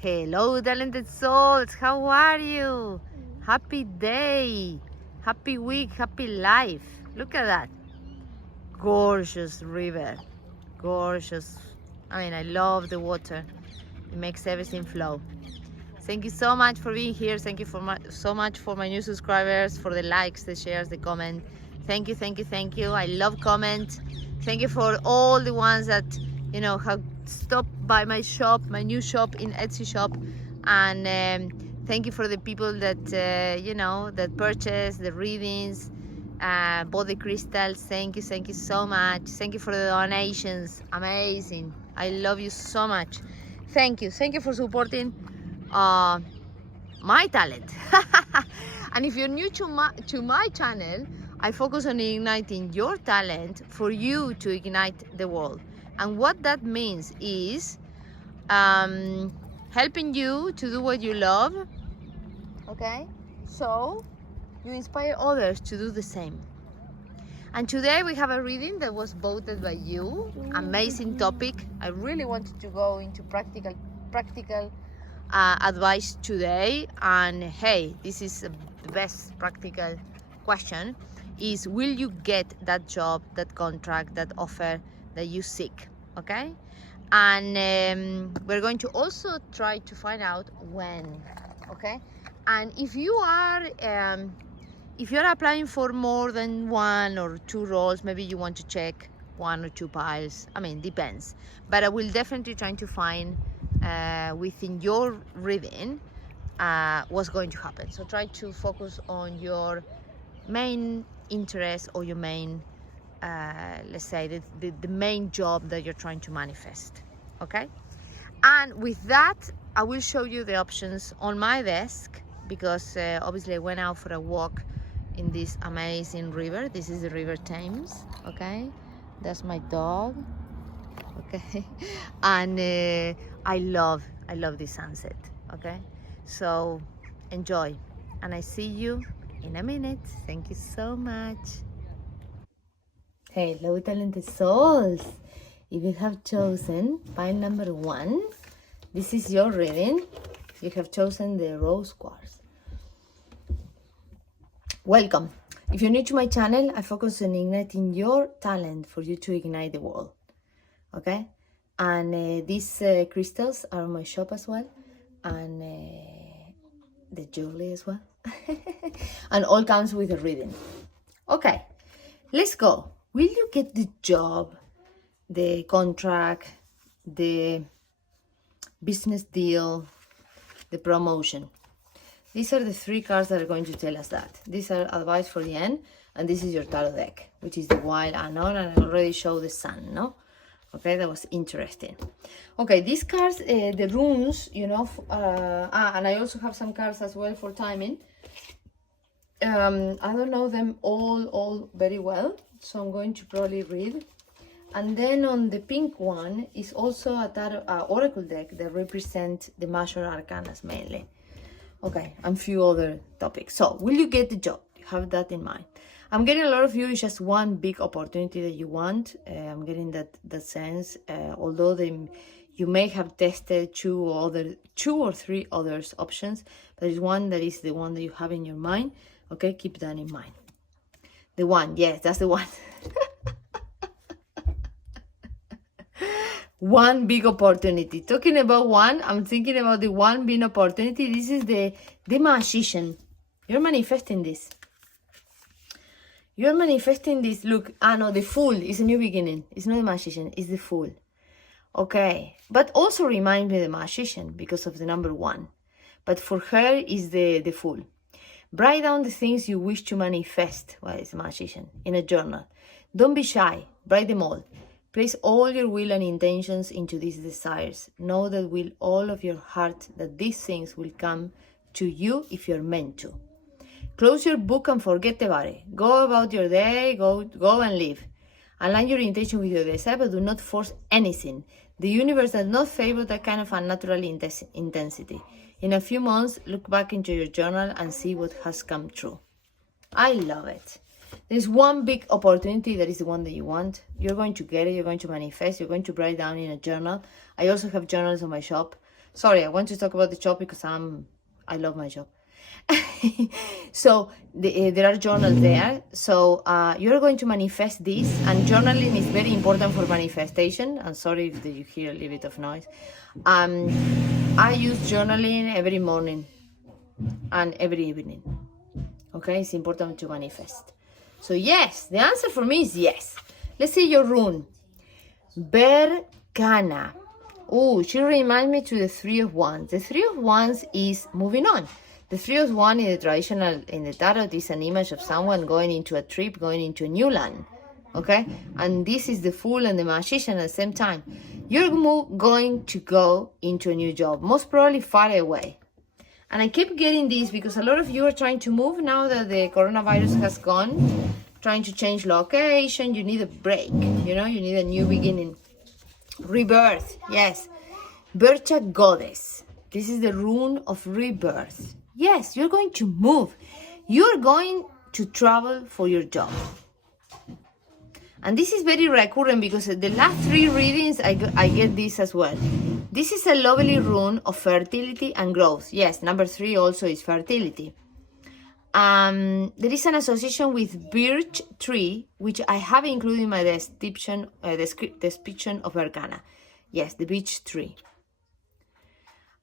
Hello, talented souls. How are you? Happy day, happy week, happy life. Look at that. Gorgeous river. Gorgeous. I mean, I love the water. It makes everything flow. Thank you so much for being here. Thank you so much for my new subscribers, for the likes, the shares, the comment. Thank you, thank you, thank you. I love comments. Thank you for all the ones that, you know, have stopped by my shop, my new shop in Etsy shop. And thank you for the people that, you know, that purchase the readings, bought the crystals. Thank you so much. Thank you for the donations. Amazing. I love you so much. Thank you for supporting my talent. And if you're new to my channel, I focus on igniting your talent for you to ignite the world. And what that means is helping you to do what you love, okay? So you inspire others to do the same. And today we have a reading that was voted by you. Amazing topic. I really wanted to go into practical advice today, and hey, this is the best practical question, is will you get that job, that contract, that offer that you seek, okay? And we're going to also try to find out when, okay? And if you are applying for more than one or two roles, maybe you want to check one or two piles. I mean, depends, but I will definitely try to find within your reading what's going to happen. So try to focus on your main interest or your main let's say the main job that you're trying to manifest, okay? And with that, I will show you the options on my desk, because obviously I went out for a walk in this amazing river. This is the River Thames, okay? That's my dog, okay? And I love this sunset, okay? So enjoy, and I see you in a minute. Thank you so much. Hello, talented souls. If you have chosen pile number 1, this is your reading. You have chosen the rose quartz. Welcome. If you're new to my channel, I focus on igniting your talent for you to ignite the world, okay? And these crystals are on my shop as well, and the jewelry as well. And all comes with a reading. Okay, let's go. Will you get the job, the contract, the business deal, the promotion? These are the 3 cards that are going to tell us that. These are advice for the end, and this is your tarot deck, which is the wild unknown, and I already showed the sun, no? Okay, that was interesting. Okay, these cards, the runes, you know, and I also have some cards as well for timing. I don't know them all very well, so I'm going to probably read. And then on the pink one is also a tarot oracle deck that represents the major arcanas mainly. Okay, and few other topics. So, will you get the job? You have that in mind. I'm getting a lot of you, it's just one big opportunity that you want. I'm getting that sense. Although you may have tested 2 or 3 others options, there is one that is the one that you have in your mind. Okay, keep that in mind. The one, yes, that's the one. One big opportunity. Talking about one, I'm thinking about the one big opportunity. This is the magician. You're manifesting this. You're manifesting this. Look, no, the fool is a new beginning. It's not the magician, it's the fool. Okay, but also remind me of the magician because of the number 1. But for her is the fool. Write down the things you wish to manifest, well, it's a magician, in a journal. Don't be shy, write them all. Place all your will and intentions into these desires. Know that with all of your heart that these things will come to you if you're meant to. Close your book and forget about it. Go about your day, go and live. Align your intention with your desire, but do not force anything. The universe does not favor that kind of unnatural intensity. In a few months, look back into your journal and see what has come true. I love it. There's one big opportunity that is the one that you want. You're going to get it, you're going to manifest, you're going to write down in a journal. I also have journals on my shop. Sorry, I want to talk about the job because I love my job. So there are journals there. So you're going to manifest this, and journaling is very important for manifestation. I'm sorry if you hear a little bit of noise. I use journaling every morning and every evening. Okay, it's important to manifest. So yes, the answer for me is yes. Let's see your rune. Berkana. Oh, she reminds me to the Three of Wands. The Three of Wands is moving on. The Three of Wands in the traditional, in the tarot, is an image of someone going into a trip, going into a new land. Okay? And this is the Fool and the Magician at the same time. You're going to go into a new job, most probably far away. And I keep getting this because a lot of you are trying to move now that the coronavirus has gone, trying to change location. You need a break, you know, you need a new beginning. Rebirth, yes. Bircha Goddess. This is the rune of rebirth. Yes, you're going to move. You're going to travel for your job. And this is very recurrent because the last 3 readings, I get this as well. This is a lovely rune of fertility and growth. Yes, number 3 also is fertility. There is an association with birch tree, which I have included in my description of Berkana. Yes, the birch tree.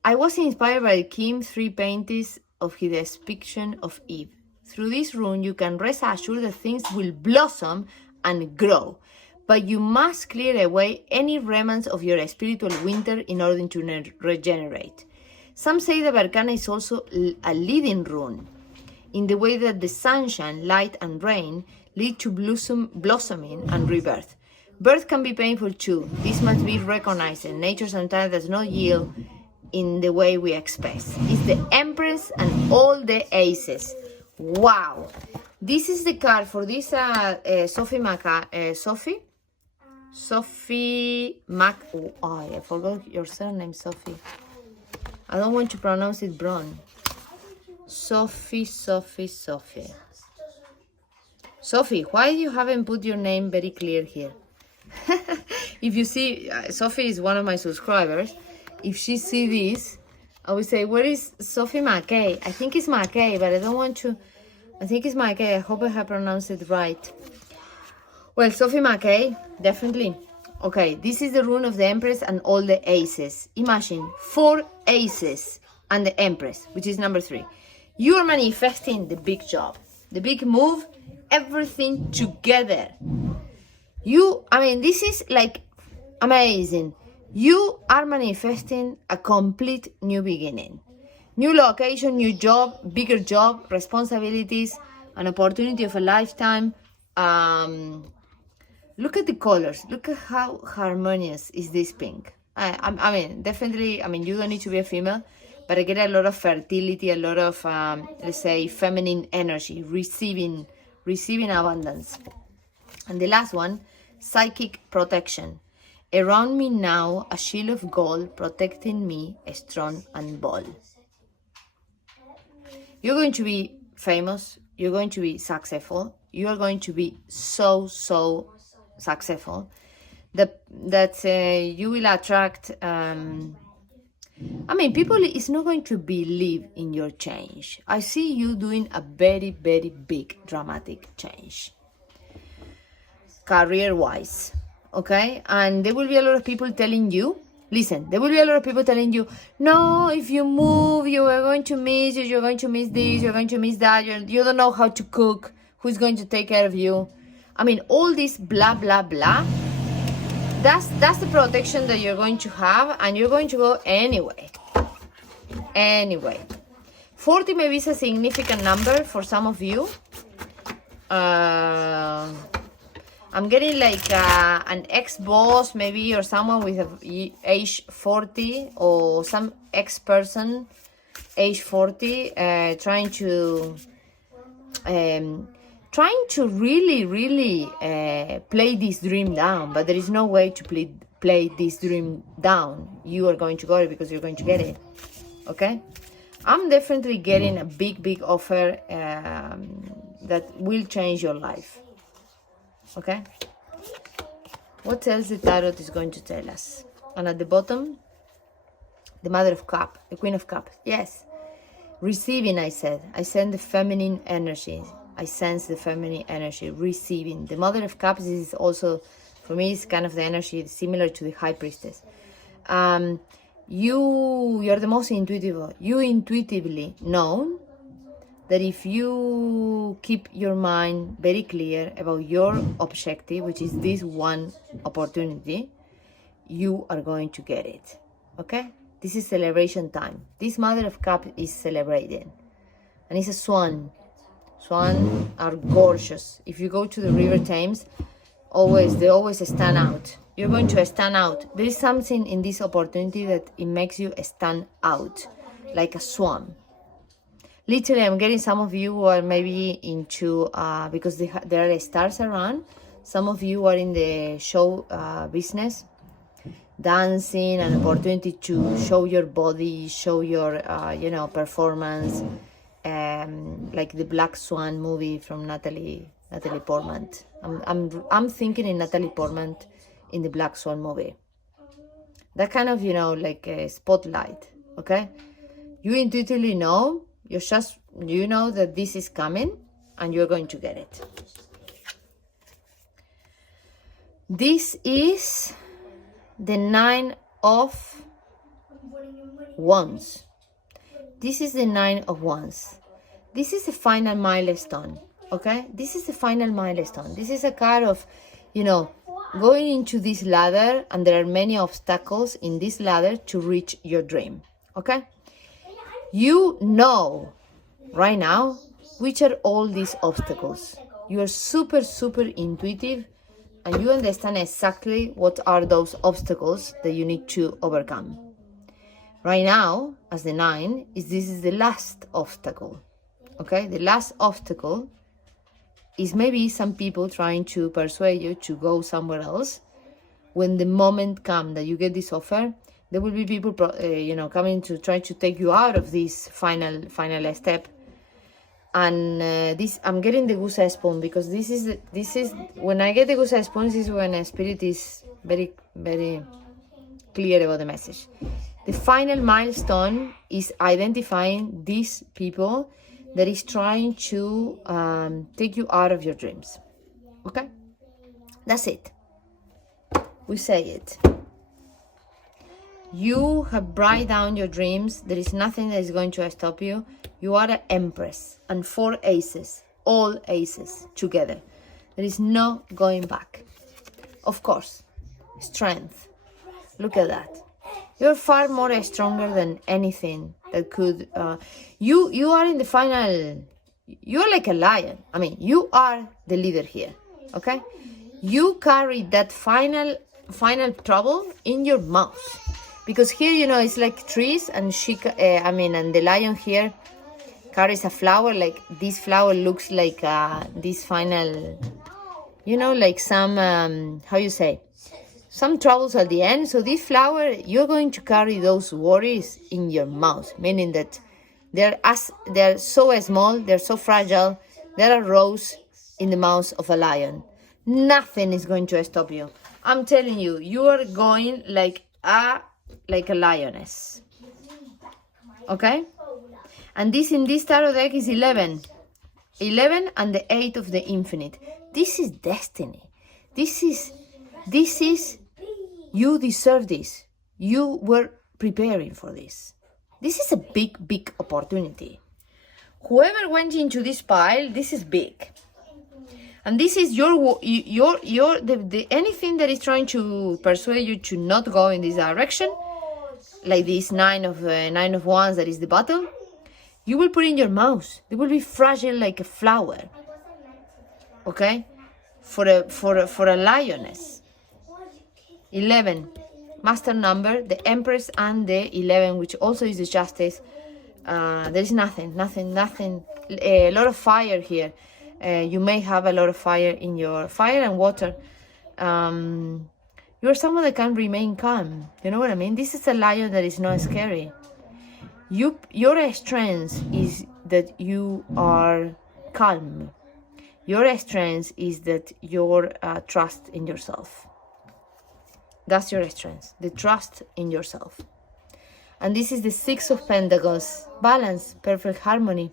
I was inspired by Kim 3 paintings of his depiction of Eve. Through this rune, you can rest assured that things will blossom and grow, but you must clear away any remnants of your spiritual winter in order to regenerate. Some say that Berkana is also a leading rune, in the way that the sunshine, light, and rain lead to blossoming and rebirth. Birth can be painful too. This must be recognized, and nature sometimes does not yield in the way we expect. It's the Empress and all the aces. Wow! This is the card for this Sophie Mac. Oh, I forgot your surname, Sophie. I don't want to pronounce it wrong. Sophie, why you haven't put your name very clear here? If you see, Sophie is one of my subscribers. If she see this, I would say, where is Sophie Mackay? I think it's Mackay, but I don't want to. I think it's Mackay. I hope I have pronounced it right. Well, Sophie Mackay, definitely. Okay, this is the rune of the Empress and all the aces. Imagine 4 aces and the Empress, which is number 3. You are manifesting the big job, the big move, everything together. This is like amazing. You are manifesting a complete new beginning. New location, new job, bigger job, responsibilities, an opportunity of a lifetime. Look at the colors. Look at how harmonious is this pink. Definitely, you don't need to be a female, but I get a lot of fertility, a lot of, let's say, feminine energy, receiving abundance. And the last one, psychic protection. Around me now, a shield of gold protecting me, strong and bold. You're going to be famous. You're going to be successful. You are going to be so successful that you will attract. People is not going to believe in your change. I see you doing a very, very big, dramatic change, career-wise. Okay, and there will be a lot of people telling you. Listen, there will be a lot of people telling you, no, if you move, you are going to miss it, you're going to miss this, you're going to miss that, you don't know how to cook, who's going to take care of you? All this blah, blah, blah, that's the protection that you're going to have, and you're going to go anyway. 40 maybe is a significant number for some of you. I'm getting like an ex-boss maybe, or someone with age 40, or some ex-person age 40 trying to really play this dream down, but there is no way to play this dream down. You are going to go it because you're going to get it. Okay, I'm definitely getting a big offer that will change your life. Okay, what else the tarot is going to tell us? And at the bottom, the Mother of Cups, the Queen of Cups. Yes. Receiving, I said. I send the feminine energy. I sense the feminine energy. Receiving. The Mother of Cups is also, for me, it's kind of the energy similar to the High Priestess. You're the most intuitive. You intuitively know that if you keep your mind very clear about your objective, which is this one opportunity, you are going to get it. Okay? This is celebration time. This Mother of Cups is celebrating. And it's a swan. Swans are gorgeous. If you go to the River Thames, they always stand out. You're going to stand out. There is something in this opportunity that it makes you stand out, like a swan. Literally, I'm getting some of you who are maybe into, because there are stars around, some of you are in the show business, dancing, an opportunity to show your body, show your, performance, like the Black Swan movie from Natalie Portman. I'm thinking in Natalie Portman in the Black Swan movie. That kind of, like a spotlight, okay? You intuitively know. You know that this is coming and you're going to get it. This is the 9 of Wands. This is the 9 of Wands. This is the final milestone, okay? This is the final milestone. This is a card of, going into this ladder, and there are many obstacles in this ladder to reach your dream, okay? You know right now which are all these obstacles. You are super, super intuitive and you understand exactly what are those obstacles that you need to overcome. Right now, as the 9, this is the last obstacle. Okay? The last obstacle is maybe some people trying to persuade you to go somewhere else. When the moment comes that you get this offer, there will be people, coming to try to take you out of this final step. And I'm getting the goosebumps because this is when I get the goosebumps. This is when a spirit is very, very clear about the message. The final milestone is identifying these people that is trying to take you out of your dreams. Okay, that's it. We say it. You have brought down your dreams. There is nothing that is going to stop you. You are an empress and 4 aces, all aces together. There is no going back. Of course, strength. Look at that. You're far more stronger than anything that could. You are in the final. You're like a lion. I mean, you are the leader here. Okay, you carry that final trouble in your mouth. Because here, it's like trees, and and the lion here carries a flower. Like this flower looks like this final, like some some troubles at the end. So this flower, you're going to carry those worries in your mouth, meaning that they're so small, they're so fragile. They're a rose in the mouth of a lion. Nothing is going to stop you. I'm telling you, you are going like a lioness. Okay? And this in this tarot deck is 11. 11 and the 8 of the infinite. This is destiny. This is you deserve this. You were preparing for this. This is a big, big opportunity. Whoever went into this pile, this is big. And this is anything that is trying to persuade you to not go in this direction, like this 9 of Wands that is the bottom, you will put in your mouth. They will be fragile like a flower. Okay? For a lioness. 11, master number, the Empress, and the 11, which also is the Justice. There is nothing. A lot of fire here. You may have a lot of fire in your fire and water. You're someone that can remain calm. You know what I mean? This is a lion that is not scary. Your strength is that you are calm. Your strength is that your trust in yourself. That's your strength, the trust in yourself. And this is the Six of Pentacles. Balance, perfect harmony.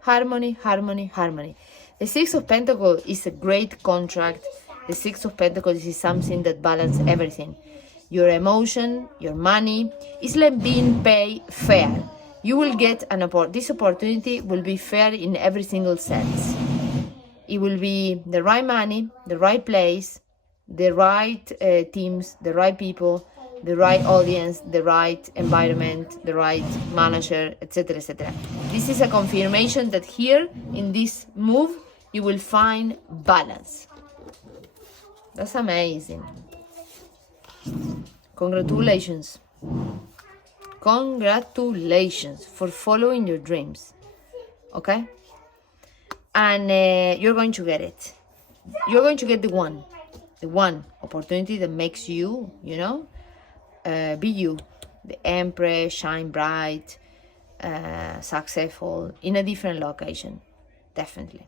Harmony, harmony, harmony. The Six of Pentacles is a great contract. The Six of Pentacles is something that balances everything. Your emotion, your money. It's like being paid fair. You will get this opportunity will be fair in every single sense. It will be the right money, the right place, the right teams, the right people, the right audience, the right environment, the right manager, etc., etc. This is a confirmation that here in this move you will find balance. That's amazing. Congratulations. Congratulations for following your dreams. Okay? And you're going to get it. You're going to get the one opportunity that makes you, be you. The Empress, shine bright, successful, in a different location. Definitely.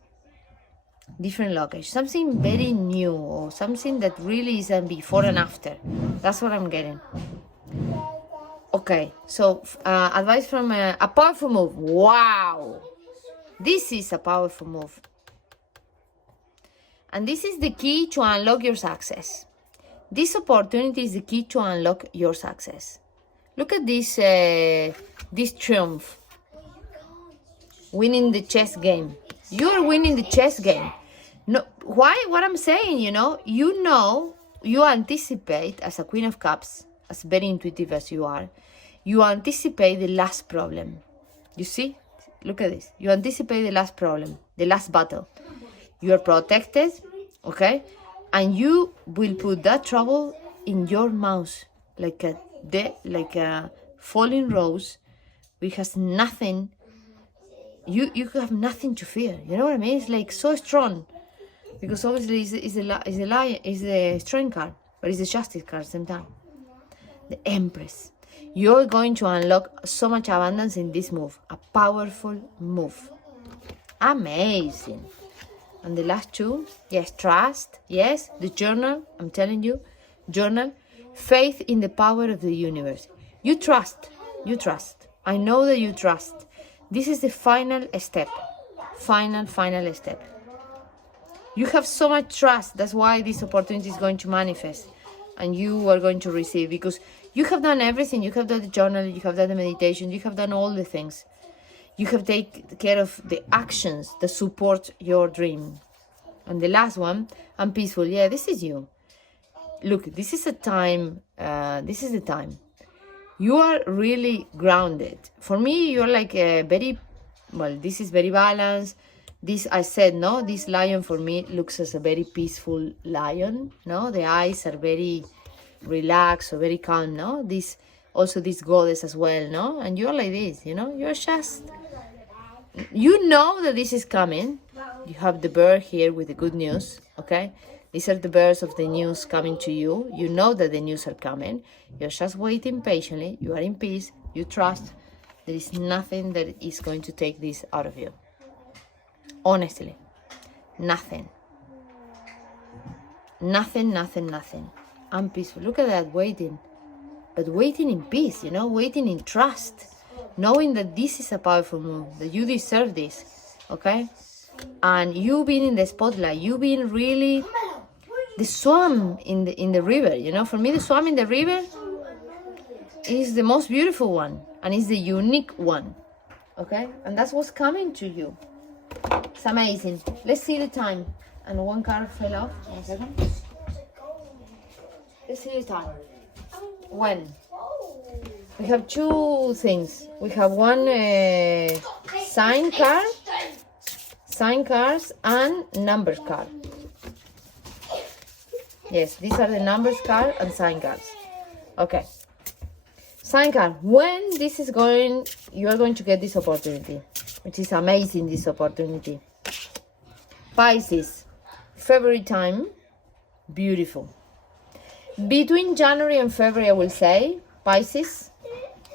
Different location. Something very new, or something that really is a before and after. That's what I'm getting. Okay, so advice from a powerful move. Wow! This is a powerful move. And this is the key to unlock your success. This opportunity is the key to unlock your success. Look at this triumph. Winning the chess game. You are winning the chess game. No, why? What I'm saying, you anticipate, as a Queen of Cups, as very intuitive as you are, you anticipate the last problem. You see? Look at this. You anticipate the last problem, the last battle. You are protected, okay? And you will put that trouble in your mouth, like a falling rose, which has nothing. You have nothing to fear. You know what I mean? It's like so strong, because obviously it's the strength card, but it's the justice card at the same time. The Empress. You're going to unlock so much abundance in this move. A powerful move. Amazing. And the last two, yes, trust. Yes, the journal. I'm telling you, journal. Faith in the power of the universe. You trust. You trust. I know that you trust. This is the final step. Final step. You have so much trust. That's why this opportunity is going to manifest. And you are going to receive, because you have done everything. You have done the journal, you have done the meditation, you have done all the things. You have taken care of the actions that support your dream. And the last one, I'm peaceful. Yeah, this is you. Look, this is a time, this is the time. You are really grounded. For me, you're like this is very balanced. This, I said, no, this lion for me looks as a very peaceful lion, no? The eyes are very relaxed or very calm, no? This goddess as well, no? And you're like this, you're just, that this is coming. You have the bird here with the good news, okay? These are the birds of the news coming to you. You know that the news are coming. You're just waiting patiently. You are in peace. You trust. There is nothing that is going to take this out of you. Honestly, nothing. Nothing. I'm peaceful. Look at that, waiting. But waiting in peace, waiting in trust. Knowing that this is a powerful move, that you deserve this, okay? And you being in the spotlight, you being really the swam in the river, For me, the swam in the river is the most beautiful one, and is the unique one, okay? And that's what's coming to you. It's amazing. Let's see the time. And one card fell off. 1 second. Let's see the time. When? We have two things. We have one sign cards, and numbers card. Yes, these are the numbers card and sign cards. Okay. Sign card. When this is going, you are going to get this opportunity, which is amazing, this opportunity. Pisces, February time, beautiful. Between January and February, I will say, Pisces,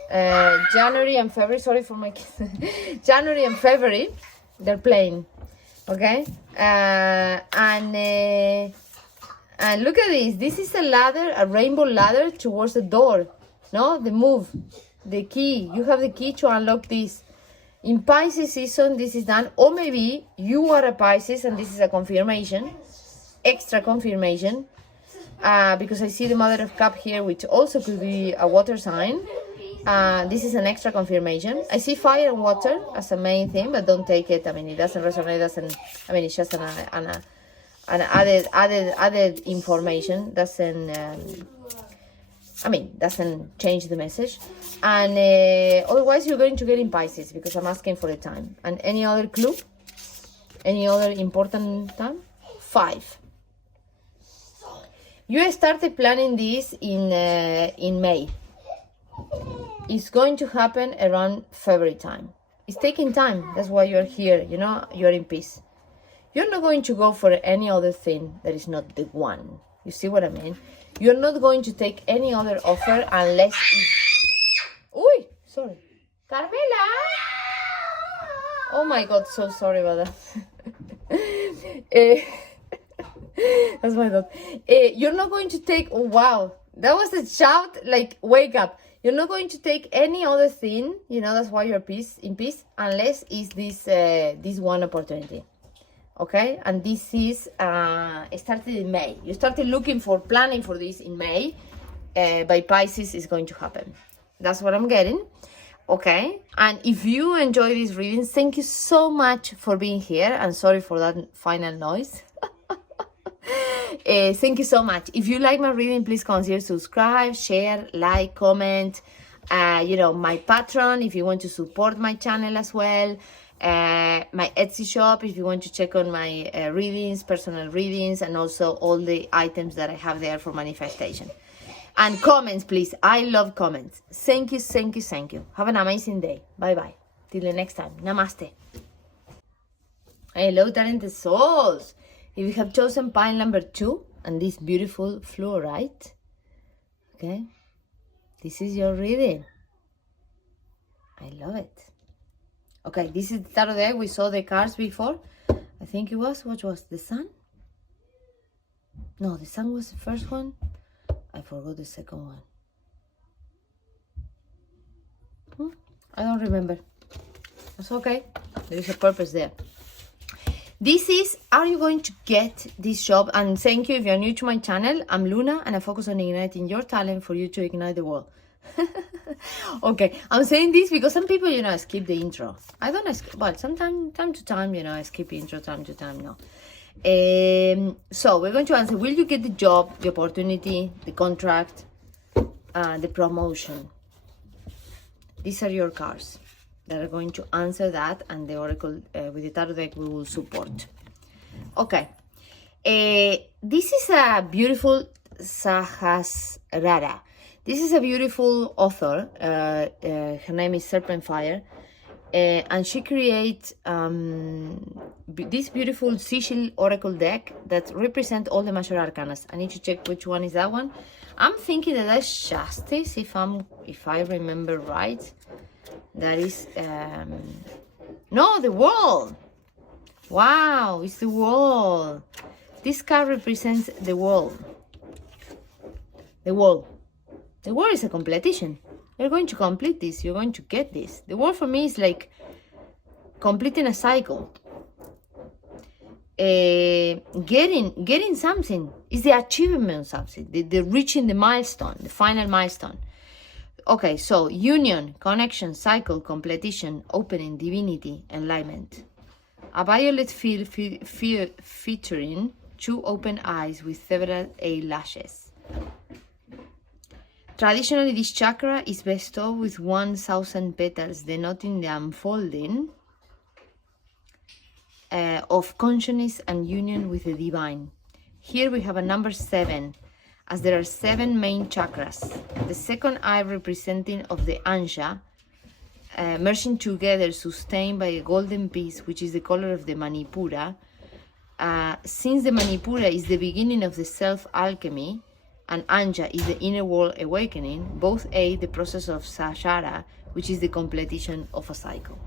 January and February, sorry for my kids. January and February, they're playing, okay? And look at this. This is a ladder, a rainbow ladder towards the door, no? The move. the key. You have the key to unlock this. In Pisces season, this is done. Or maybe you are a Pisces and this is a confirmation. Extra confirmation. Because I see the Mother of Cup here, which also could be a water sign. This is an extra confirmation. I see fire and water as a main thing, but don't take it. I mean, it doesn't resonate. It's just an added information. Doesn't change the message. And otherwise, you're going to get in Pisces because I'm asking for the time. And any other clue? Any other important time? 5. You started planning this in May. It's going to happen around February time. It's taking time. That's why you're here. You know, you're in peace. You're not going to go for any other thing that is not the one. You see what I mean? You're not going to take any other offer unless Uy, sorry. Carmela! Oh my God, so sorry about that. That's my dog. You're not going to take, oh wow, that was a shout, like, wake up. You're not going to take any other thing, you know, that's why you're in peace, unless it's this one opportunity. Okay, and this is started in May. You started planning for this in May. By Pisces is going to happen. That's what I'm getting. Okay, and if you enjoy these readings, thank you so much for being here. And sorry for that final noise. Thank you so much. If you like my reading, please consider subscribe, share, like, comment. My Patreon if you want to support my channel as well. My Etsy shop if you want to check on my readings, personal readings, and also all the items that I have there for manifestation. And comments, please. I love comments. Thank you, thank you, thank you. Have an amazing day. Bye-bye. Till the next time. Namaste. Hello, talented souls. If you have chosen pile number 2 and this beautiful fluorite, okay, this is your reading. I love it. Okay, this is the tarot deck. We saw the cards before. I think it was, what was the sun? No, the sun was the first one. I forgot the second one. I don't remember. That's okay. There is a purpose there. This is, are you going to get this job? And thank you if you're new to my channel. I'm Luna and I focus on igniting your talent for you to ignite the world. Okay, I'm saying this because some people, skip the intro. I don't skip, but sometimes, time to time, I skip intro, time to time, no. So we're going to answer, will you get the job, the opportunity, the contract, the promotion? These are your cards that are going to answer that, and the oracle with the tarot deck we will support. Okay, this is a beautiful Sahasrara. This is a beautiful author. Her name is Serpent Fire, and she creates this beautiful sigil oracle deck that represent all the major arcanas. I need to check which one is that one. I'm thinking that that's Justice, if I remember right. That is no, the World. Wow, it's the World. This card represents the World. The World. The World is a completion. You're going to complete this. You're going to get this. The World for me is like completing a cycle. Getting something is the achievement of something. The reaching the milestone, the final milestone. Okay, so union, connection, cycle, completion, opening, divinity, enlightenment. A violet field featuring 2 open eyes with several eyelashes. Traditionally, this chakra is bestowed with 1,000 petals, denoting the unfolding of consciousness and union with the divine. Here we have a number 7, as there are 7 main chakras. The second eye representing of the Anja, merging together, sustained by a golden piece, which is the color of the Manipura. Since the Manipura is the beginning of the self-alchemy, and Anja is the inner world awakening, both aid the process of Sahasrara, which is the completion of a cycle.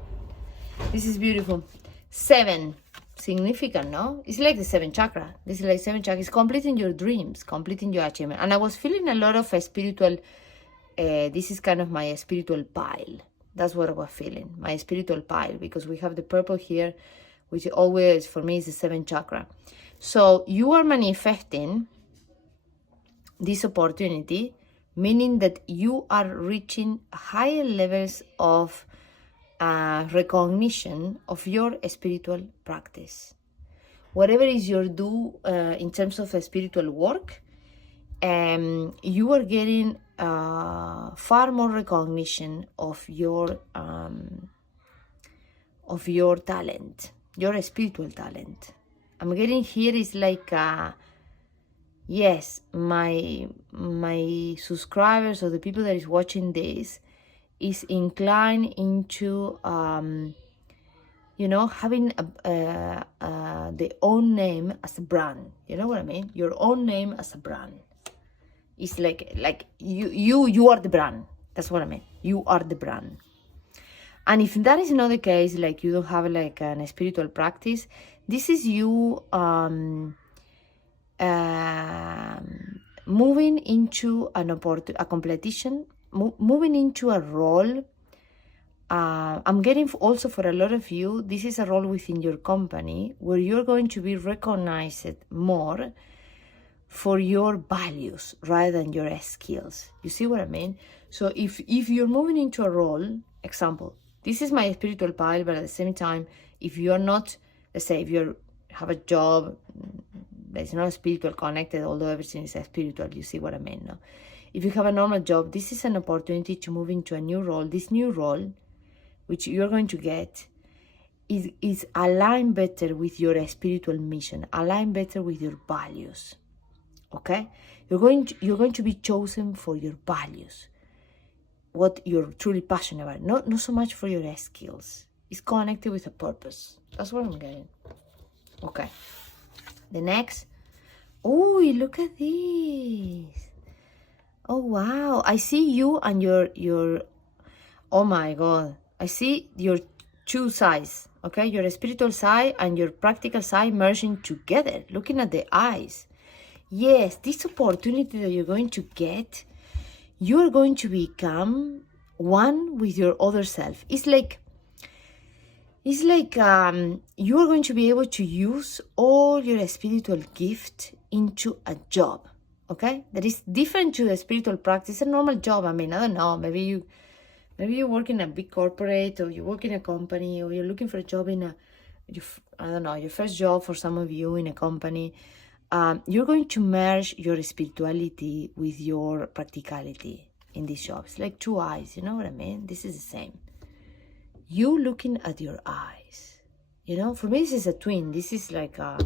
This is beautiful. 7, significant, no? It's like the 7 chakra. This is like 7 chakra. It's completing your dreams, completing your achievement. And I was feeling a lot of spiritual this is kind of my spiritual pile. That's what I was feeling, my spiritual pile, because we have the purple here, which always for me is the 7th chakra. So you are manifesting this opportunity, meaning that you are reaching higher levels of recognition of your spiritual practice. Whatever is your do in terms of spiritual work, you are getting far more recognition of your talent, your spiritual talent. I'm getting here is like yes, my subscribers or the people that is watching this is inclined into you know, having the own name as a brand. You know what I mean? Your own name as a brand. It's like you are the brand. That's what I mean. You are the brand. And if that is not the case, like you don't have like a spiritual practice, this is you moving into a competition, moving into a role. I'm getting also for a lot of you, this is a role within your company where you're going to be recognized more for your values rather than your skills. You see what I mean? So if you're moving into a role, example, this is my spiritual pile, but at the same time, if you're not, let's say if you have a job that's not spiritual connected, although everything is spiritual, you see what I mean, no? If you have a normal job, this is an opportunity to move into a new role. This new role, which you're going to get, is aligned better with your spiritual mission, aligned better with your values. Okay, you're going to be chosen for your values, what you're truly passionate about, not so much for your skills. It's connected with a purpose. That's what I'm getting. Okay, the next. Oh, look at this. Oh wow, I see you and your oh my god, I see your two sides. Okay, your spiritual side and your practical side merging together, looking at the eyes. Yes, this opportunity that you're going to get, you're going to become one with your other self. It's like you are going to be able to use all your spiritual gift into a job. Okay, that is different to a spiritual practice, a normal job. I mean, I don't know, maybe you work in a big corporate, or you work in a company, or you're looking for a job in your first job for some of you in a company. You're going to merge your spirituality with your practicality in these jobs. Like two eyes, you know what I mean? This is the same. You looking at your eyes. You know, for me, this is a twin. This is like a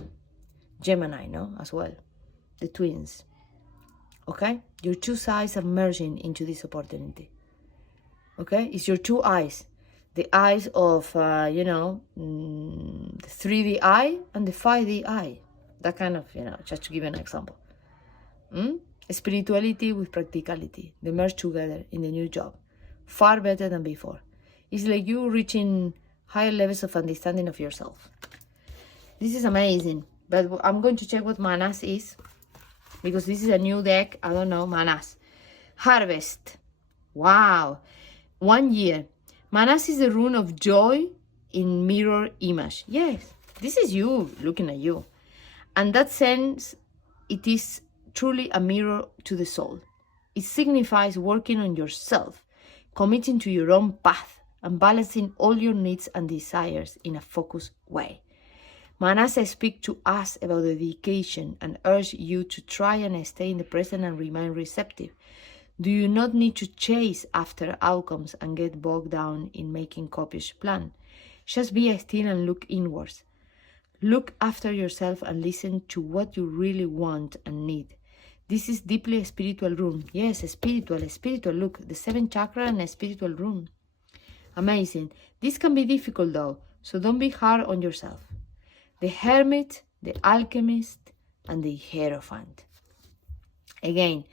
Gemini, no? As well. The twins. Okay? Your two sides are merging into this opportunity. Okay? It's your two eyes. The eyes of, the 3D eye and the 5D eye. That kind of, just to give you an example. Spirituality with practicality. They merge together in the new job. Far better than before. It's like you reaching higher levels of understanding of yourself. This is amazing. But I'm going to check what Manas is. Because this is a new deck. I don't know. Manas. Harvest. Wow. 1 year. Manas is the rune of joy in mirror image. Yes. This is you looking at you. And that sense, it is truly a mirror to the soul. It signifies working on yourself, committing to your own path, and balancing all your needs and desires in a focused way. Manas speaks to us about dedication and urge you to try and stay in the present and remain receptive. Do you not need to chase after outcomes and get bogged down in making copious plans? Just be still and look inwards. Look after yourself and listen to what you really want and need. This is deeply a spiritual rune. Yes, a spiritual. Look, the 7th chakra and a spiritual rune. Amazing. This can be difficult though, so don't be hard on yourself. The Hermit, the Alchemist, and the Hierophant. Again,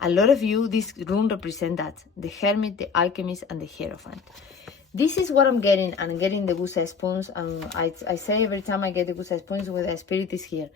a lot of you, this rune represents that. The Hermit, the Alchemist, and the Hierophant. This is what I'm getting, and I'm getting the goosebumps, and I say every time I get the goosebumps when the spirit is here.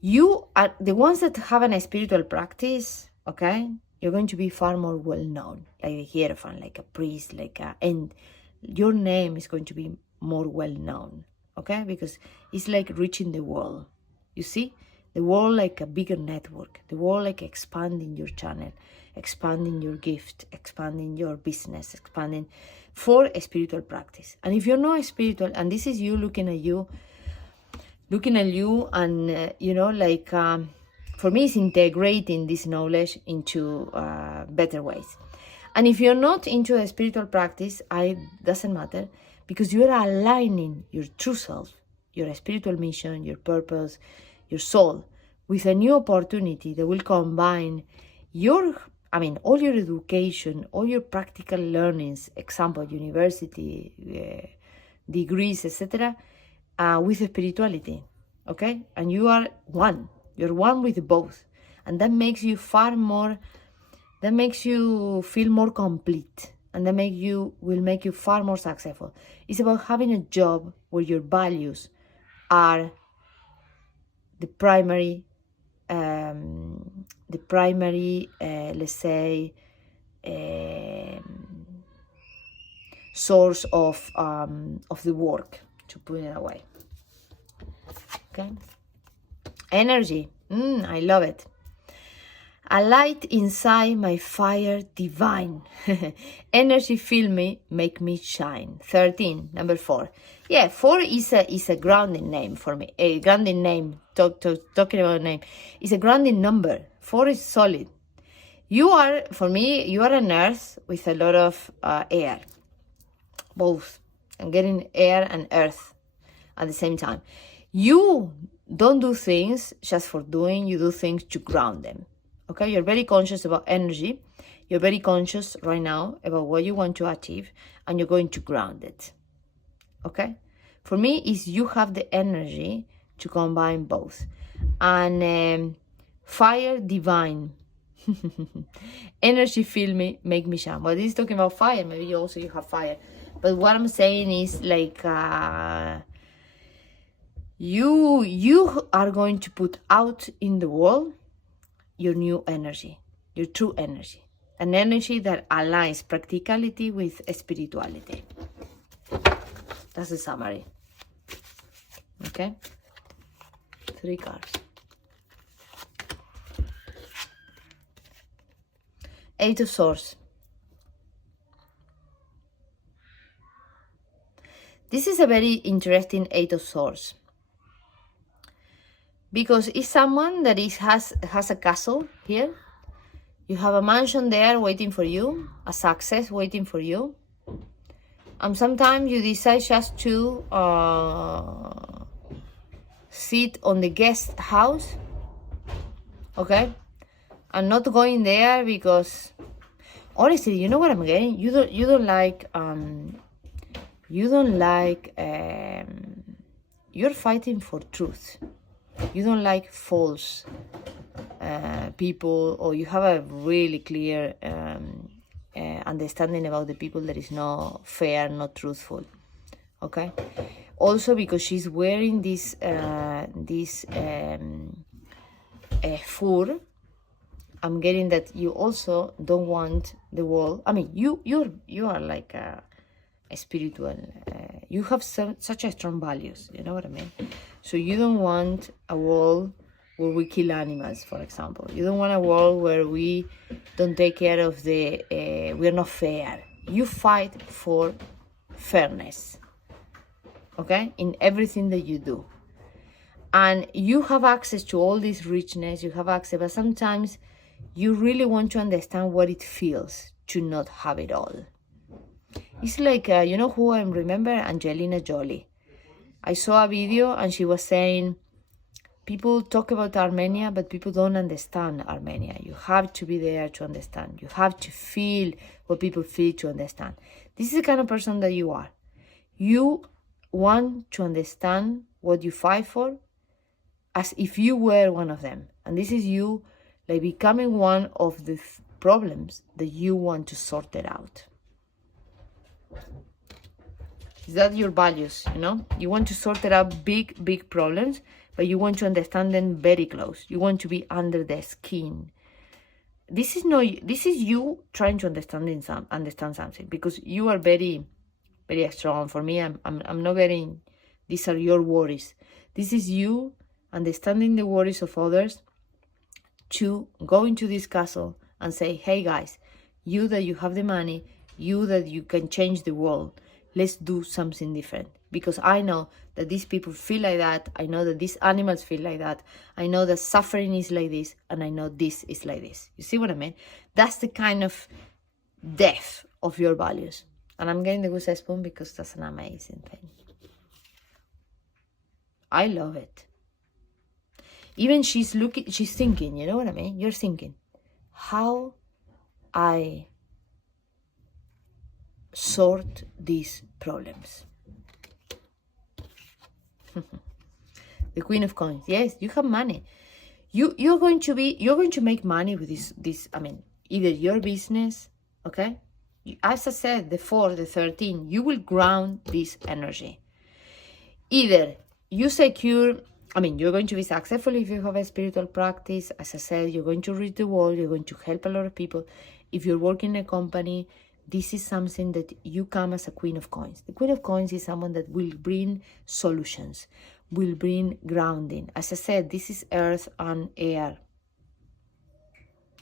You are the ones that have a spiritual practice, okay? you're going to be far more well known, like the hierophant, like a priest, and your name is going to be more well known, okay? Because it's like reaching the world, you see? The world like a bigger network, the world like expanding your channel, expanding your gift, expanding your business, expanding for a spiritual practice. And if you're not spiritual, and this is you looking at you, and you know, like for me, it's integrating this knowledge into better ways. And if you're not into a spiritual practice, doesn't matter, because you're aligning your true self, your spiritual mission, your purpose, your soul, with a new opportunity that will combine all your education, all your practical learnings, example, university, degrees, etc., with spirituality, okay? And you are one. You're one with both. And that makes you that makes you feel more complete. And that will make you far more successful. It's about having a job where your values are the primary, let's say, source of the work, to put it away. Okay. Energy. I love it. A light inside my fire divine. Energy fill me, make me shine. 13, number 4. Yeah, 4 is a grounding name for me. A grounding name, talking about name, is a grounding number. 4 is solid. For me, you are an earth with a lot of air. Both. I'm getting air and earth at the same time. You don't do things just for doing, you do things to ground them. Okay, you're very conscious about energy. You're very conscious right now about what you want to achieve, and you're going to ground it. Okay? For me, is you have the energy to combine both. And fire divine. Energy fill me, make me shine. Well, this is talking about fire. Maybe you have fire. But what I'm saying is like you are going to put out in the world your new energy, your true energy, an energy that aligns practicality with spirituality. That's the summary. Okay? 3 cards. 8 of Swords. This is a very interesting 8 of Swords, because it's someone that has a castle here. You have a mansion there waiting for you, a success waiting for you. And sometimes you decide just to sit on the guest house, okay? And not going there because, honestly, you know what I'm getting? You don't like, you're fighting for truth. You don't like false people, or you have a really clear understanding about the people that is not fair, not truthful. Okay. Also, because she's wearing this fur, I'm getting that you also don't want the world. I mean, you are like a spiritual. You have such a strong values. You know what I mean? So you don't want a world where we kill animals, for example. You don't want a world where we don't take care of we're not fair. You fight for fairness, okay, in everything that you do. And you have access to all this richness, you have access, but sometimes you really want to understand what it feels to not have it all. It's like, you know who I remember? Angelina Jolie. I saw a video and she was saying, people talk about Armenia, but people don't understand Armenia. You have to be there to understand. You have to feel what people feel to understand. This is the kind of person that you are. You want to understand what you fight for as if you were one of them. And this is you like becoming one of the problems that you want to sort it out. Is that your values, you know? You want to sort it out big problems, but you want to understand them very close. You want to be under the skin this is you trying to understand something, because you are very, very strong. For me, I'm not getting, these are your worries. This is you understanding the worries of others, to go into this castle and say, hey guys, you that you have the money, you that you can change the world, let's do something different. Because I know that these people feel like that. I know that these animals feel like that. I know that suffering is like this, and I know this is like this. You see what I mean? That's the kind of depth of your values. And I'm getting the goose spoon because that's an amazing thing. I love it. Even she's thinking, you know what I mean? You're thinking, how I sort these problems. The Queen of Coins. Yes, you have money. You're going to make money with this. I mean, either your business, okay? As I said, the 4, the 13, you will ground this energy. Either you secure, I mean, you're going to be successful if you have a spiritual practice. As I said, you're going to read the world. You're going to help a lot of people. If you're working in a company, this is something that you come as a Queen of Coins. The Queen of Coins is someone that will bring solutions, will bring grounding. As I said, this is earth and air.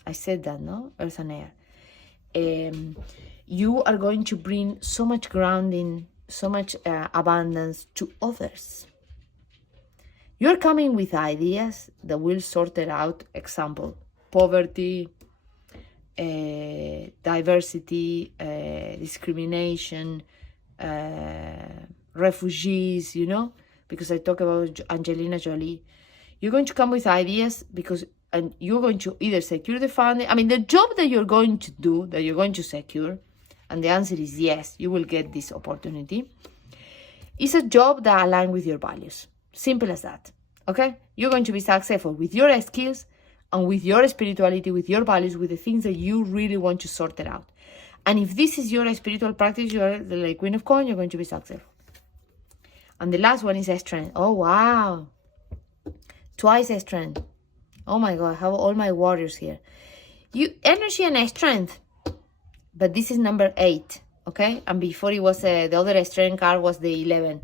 I said that, no? Earth and air. You are going to bring so much grounding, so much abundance to others. You're coming with ideas that will sort it out. Example, poverty, diversity, discrimination, refugees, you know, because I talk about Angelina Jolie. You're going to come with ideas and you're going to either secure the funding. I mean, the job that you're going to do, that you're going to secure, and the answer is yes, you will get this opportunity, is a job that aligns with your values. Simple as that, okay? You're going to be successful with your skills and with your spirituality, with your values, with the things that you really want to sort it out. And if this is your spiritual practice, you're the Queen of Coins, you're going to be successful. And the last one is strength. Oh, wow. Twice strength. Oh my God, I have all my warriors here. Energy and strength. But this is number 8, okay? And before it was, the other strength card was the 11.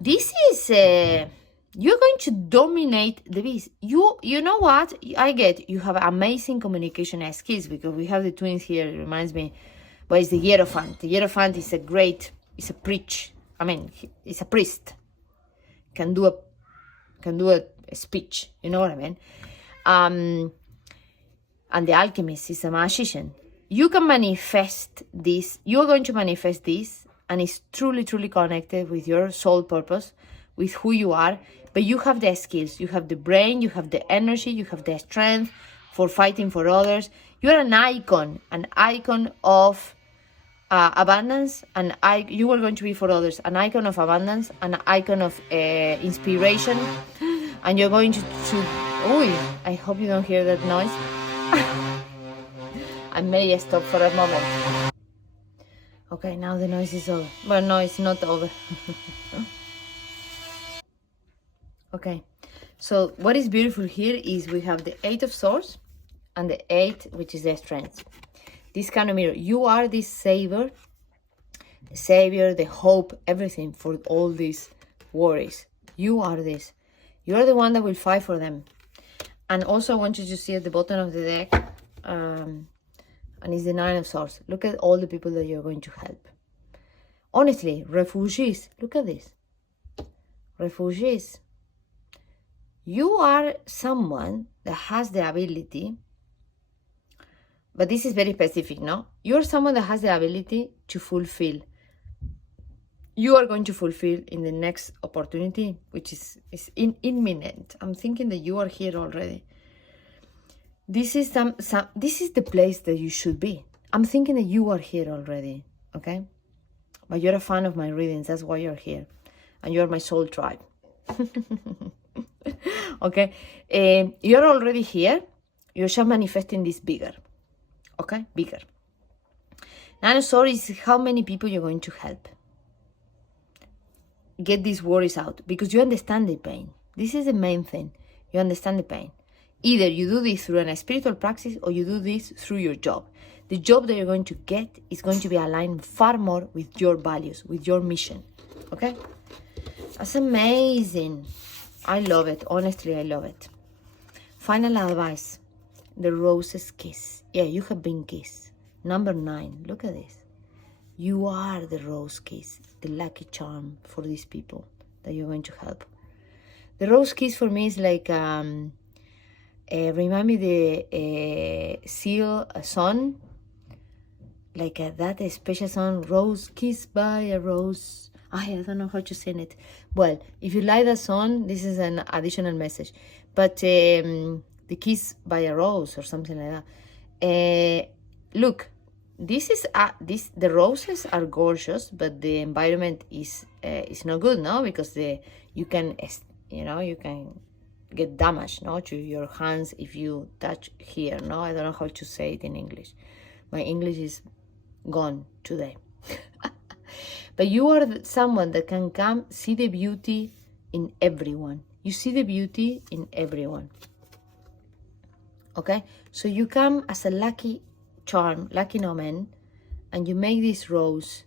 This is, you're going to dominate the beast. You know what? I get, you have amazing communication skills, because we have the twins here. It reminds me, but it's the Hierophant. The Hierophant is it's a preach. I mean, it's a priest. Can do a speech. You know what I mean? And the alchemist is a magician. You can manifest this. You're going to manifest this, and it's truly, truly connected with your soul purpose, with who you are. But you have the skills. You have the brain. You have the energy. You have the strength for fighting for others. You're an icon of abundance, and you are going to be for others an icon of abundance, an icon of inspiration, and you're going to I hope you don't hear that noise. I may stop for a moment. Okay, now the noise is over. Well, no, it's not over. Okay, so what is beautiful here is we have the 8 of Swords and the 8, which is the strength. This kind of mirror. You are this savior, the hope, everything for all these worries. You are this. You are the one that will fight for them. And also I want you to see at the bottom of the deck, and it's the 9 of Swords. Look at all the people that you're going to help. Honestly, refugees. Look at this. Refugees. You are someone that has the ability, but this is very specific, no? You're someone that has the ability to fulfill. You are going to fulfill in the next opportunity, which is imminent. I'm thinking that you are here already. This is this is the place that you should be. I'm thinking that you are here already, okay? But you're a fan of my readings, that's why you're here. And you're my soul tribe. Okay? You're already here. You're just manifesting this bigger. Okay? Bigger. Nine of Swords is how many people you're going to help. Get these worries out, because you understand the pain. This is the main thing. You understand the pain. Either you do this through a spiritual practice or you do this through your job. The job that you're going to get is going to be aligned far more with your values, with your mission. Okay? That's amazing. I love it. Honestly, I love it. Final advice. The rose's kiss. Yeah, you have been kissed. Number 9. Look at this. You are the rose kiss, the lucky charm for these people that you're going to help. The rose kiss for me is like, remind me the seal song, like that special song, Rose Kissed by a Rose. I don't know how to sing it. Well, if you like that song, this is an additional message. But the kiss by a rose or something like that. Look, this is the roses are gorgeous, but the environment is not good, no? Because you can get damaged, no, to your hands if you touch here, no? I don't know how to say it in English. My English is gone today. But you are someone that can come see the beauty in everyone. You see the beauty in everyone. Okay? So you come as a lucky charm, lucky nomen, and you make this rose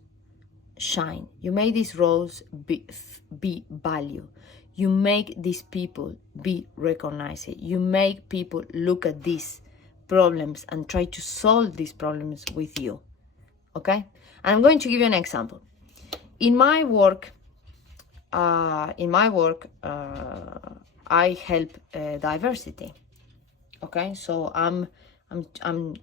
shine. You make this rose be value. You make these people be recognized. You make people look at these problems and try to solve these problems with you. Okay? And I'm going to give you an example. In my work, I help diversity. Okay, so I'm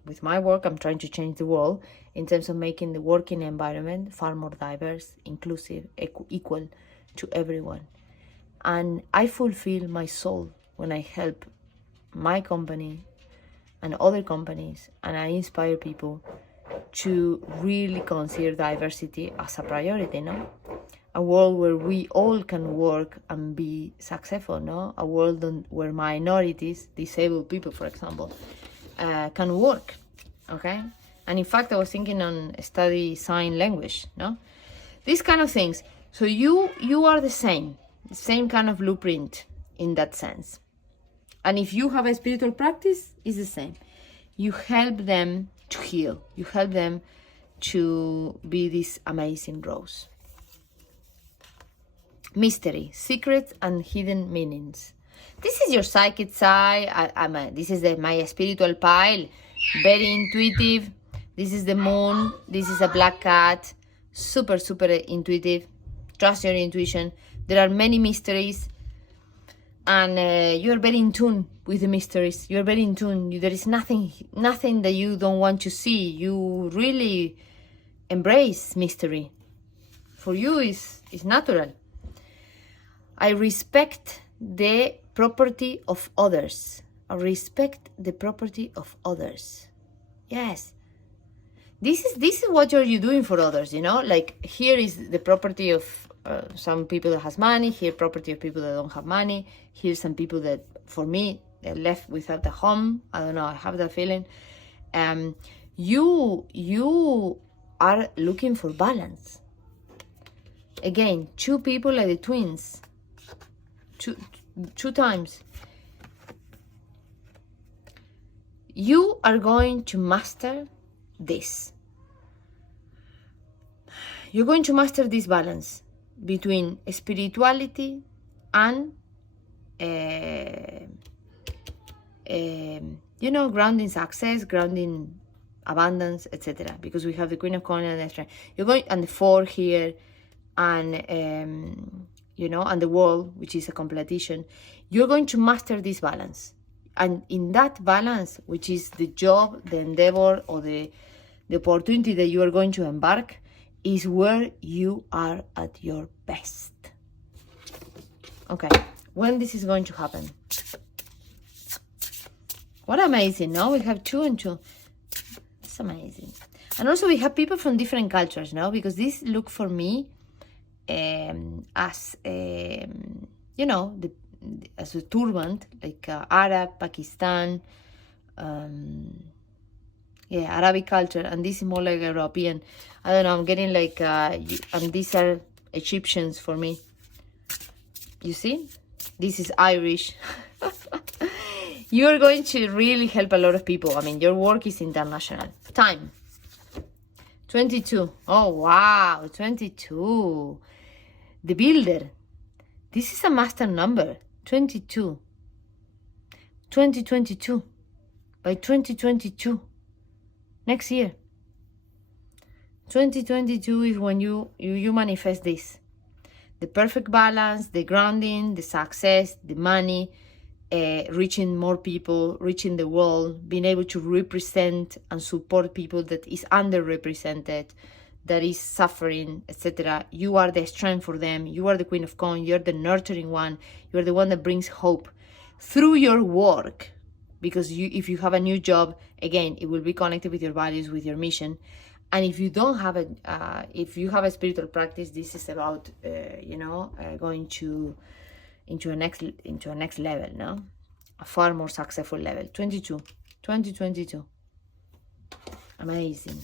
with my work, I'm trying to change the world in terms of making the working environment far more diverse, inclusive, equal to everyone. And I fulfill my soul when I help my company and other companies, and I inspire people to really consider diversity as a priority, no? A world where we all can work and be successful, no? A world where minorities, disabled people, for example, can work, okay? And in fact, I was thinking on study sign language, no? These kind of things. So you are the same kind of blueprint in that sense. And if you have a spiritual practice, it's the same. You help them to heal. You help them to be this amazing rose. Mystery, secrets, and hidden meanings. This is your psychic side. This is my spiritual pile. Very intuitive. This is the moon. This is a black cat. Super, super intuitive. Trust your intuition. There are many mysteries. And you're very in tune with the mysteries. You're very in tune. There is nothing that you don't want to see. You really embrace mystery. For you, is natural. I respect the property of others. I respect the property of others. Yes. This is what you're doing for others, you know? Like, here is the property of some people that has money. Here, property of people that don't have money. Here's some people that, for me, they're left without a home. I don't know, I have that feeling. You are looking for balance. Again, two people like the twins. Two times. You are going to master this. You're going to master this balance between spirituality and grounding success, grounding abundance, etc. Because we have the Queen of Coins and the Strength. You're going, and the Four here, and and the World, which is a competition. You're going to master this balance, and in that balance, which is the job, the endeavor, or the opportunity that you are going to embark, is where you are at your best. Okay, when this is going to happen? What amazing, no? We have 2 and 2. It's amazing. And also we have people from different cultures, no? Because this look for me as as a turban, like Arab, Pakistan, Arabic culture, and this is more like European. I don't know, I'm getting like, and these are Egyptians for me. You see? This is Irish. You are going to really help a lot of people. I mean, your work is international. Time. 22. Oh, wow. 22. The builder. This is a master number. 22. 2022. By 2022. Next year. 2022 is when you manifest this. The perfect balance, the grounding, the success, the money, reaching more people, reaching the world, being able to represent and support people that is underrepresented, that is suffering, etc. You are the strength for them. You are the Queen of Coins. You're the nurturing one. You're the one that brings hope through your work. Because if you have a new job, again, it will be connected with your values, with your mission. And if you don't have if you have a spiritual practice, this is about, going into a next level, no? A far more successful level. 22. 2022. Amazing.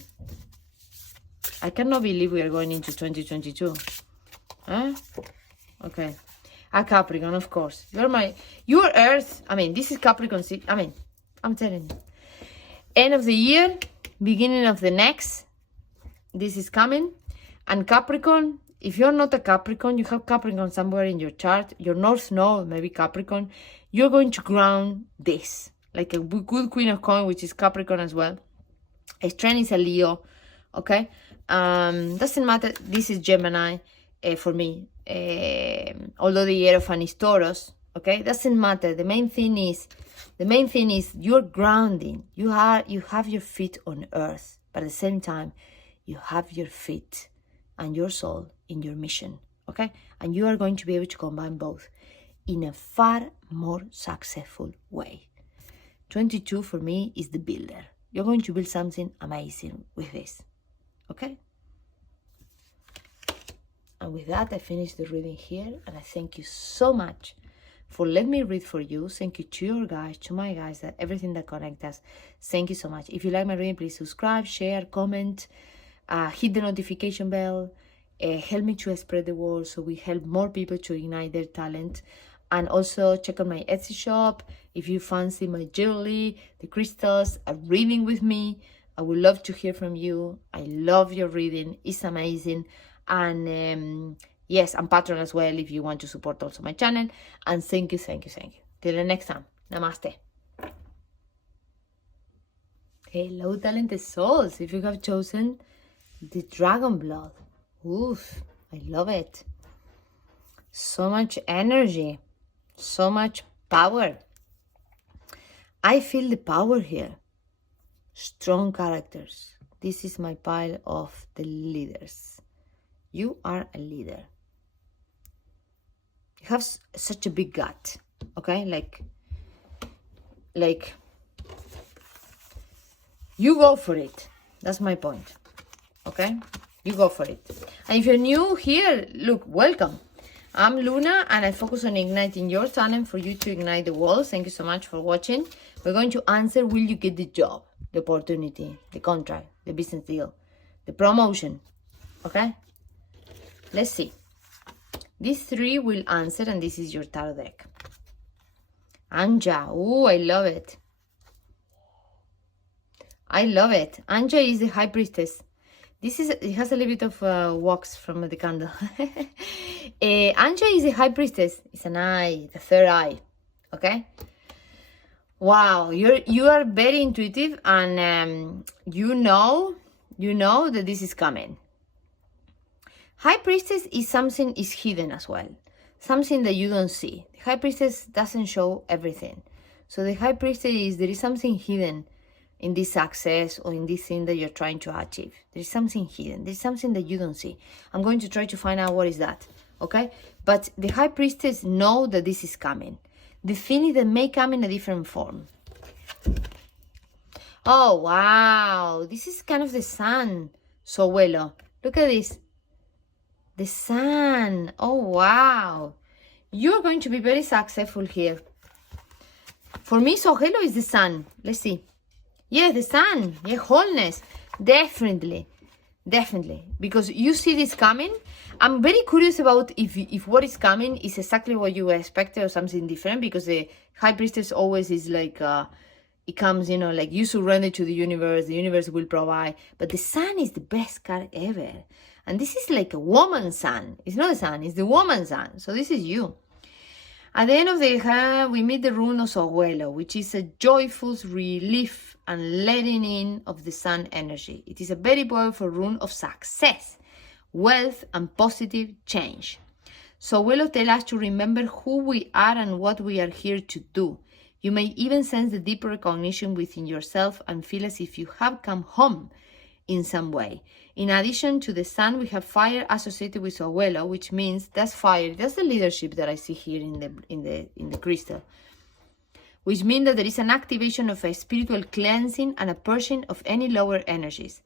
I cannot believe we are going into 2022. Huh? Okay. A Capricorn, of course. Your Earth. I mean, this is Capricorn. I mean, I'm telling you. End of the year, beginning of the next. This is coming. And Capricorn, if you're not a Capricorn, you have Capricorn somewhere in your chart, your North Node, maybe Capricorn, you're going to ground this. Like a good Queen of Coins, which is Capricorn as well. A strength is a Leo, okay? Doesn't matter. This is Gemini for me. Although the Hierophant is Taurus, okay? Doesn't matter. The main thing is you're grounding. You have your feet on earth, but at the same time, you have your feet and your soul in your mission, okay? And you are going to be able to combine both in a far more successful way. 22 for me is the builder. You're going to build something amazing with this, okay? And with that, I finish the reading here, and I thank you so much for letting me read for you. Thank you to your guys, to my guys, that everything that connects us. Thank you so much. If you like my reading, please subscribe, share, comment, hit the notification bell. Help me to spread the word so we help more people to ignite their talent. And also check out my Etsy shop. If you fancy my jewelry, the crystals, a reading with me, I would love to hear from you. I love your reading. It's amazing. And yes, I'm Patreon as well if you want to support also my channel. And thank you. Till the next time. Namaste. Hello, talented souls. If you have chosen the dragon blood. Oof, I love it. So much energy. So much power. I feel the power here. Strong characters. This is my pile of the leaders. You are a leader. You have such a big gut, okay? Like you go for it. That's my point, okay? You go for it. And if you're new here, look, welcome. I'm Luna, and I focus on igniting your talent for you to ignite the world. Thank you so much for watching. We're going to answer, will you get the job, the opportunity, the contract, the business deal, the promotion, okay? Let's see. These three will answer, and this is your tarot deck. Anja. Oh, I love it. I love it. Anja is the High Priestess. It has a little bit of wax from the candle. Anja is the High Priestess. It's an eye, the third eye. Okay? Wow, you are very intuitive, and you know that this is coming. High Priestess is something is hidden as well. Something that you don't see. The High Priestess doesn't show everything. So the High Priestess there is something hidden in this success or in this thing that you're trying to achieve. There is something hidden. There's something that you don't see. I'm going to try to find out what is that. Okay? But the High Priestess know that this is coming. The thing is that may come in a different form. Oh, wow. This is kind of the sun. Sohuelo. Look at this. The sun. Oh, wow. You're going to be very successful here. For me, Sohuelo is the sun. Let's see. Yeah, the sun. Yeah, wholeness. Definitely. Definitely, because you see this coming. I'm very curious about if what is coming is exactly what you expected or something different, because the High Priestess always is like, it comes, you know, like you surrender to the universe will provide. But the Sun is the best card ever. And this is like a woman's sun. It's not a sun, it's the woman's sun. So this is you. At the end of the hand, we meet the rune of Abuelo, which is a joyful relief and letting in of the sun energy. It is a very powerful rune of success, wealth, and positive change. So Abuelo tells us to remember who we are and what we are here to do. You may even sense the deeper recognition within yourself and feel as if you have come home in some way. In addition to the sun, we have fire associated with Abuelo, which means that's fire. That's the leadership that I see here in the crystal, which means that there is an activation of a spiritual cleansing and a purging of any lower energies.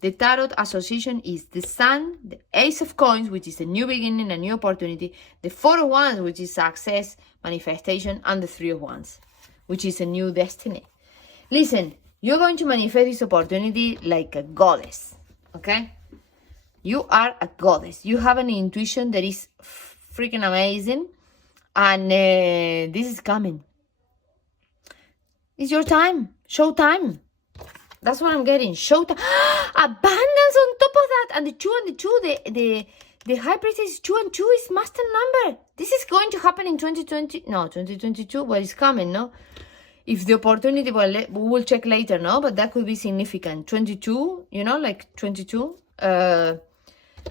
The tarot association is the sun, the ace of coins, which is a new beginning, a new opportunity, the 4 of wands, which is success, manifestation, and the 3 of wands, which is a new destiny. Listen, you're going to manifest this opportunity like a goddess, okay? You are a goddess. You have an intuition that is freaking amazing, and this is coming. It's your time. Show time. That's what I'm getting. Show time. Abundance on top of that. And the 2 and the 2, the High Priestess is 2 and 2 is master number. This is going to happen in 2020. No, 2022. Well, it's coming, no? If the opportunity, well, we will check later, no? But that could be significant. 22, you know, like 22. The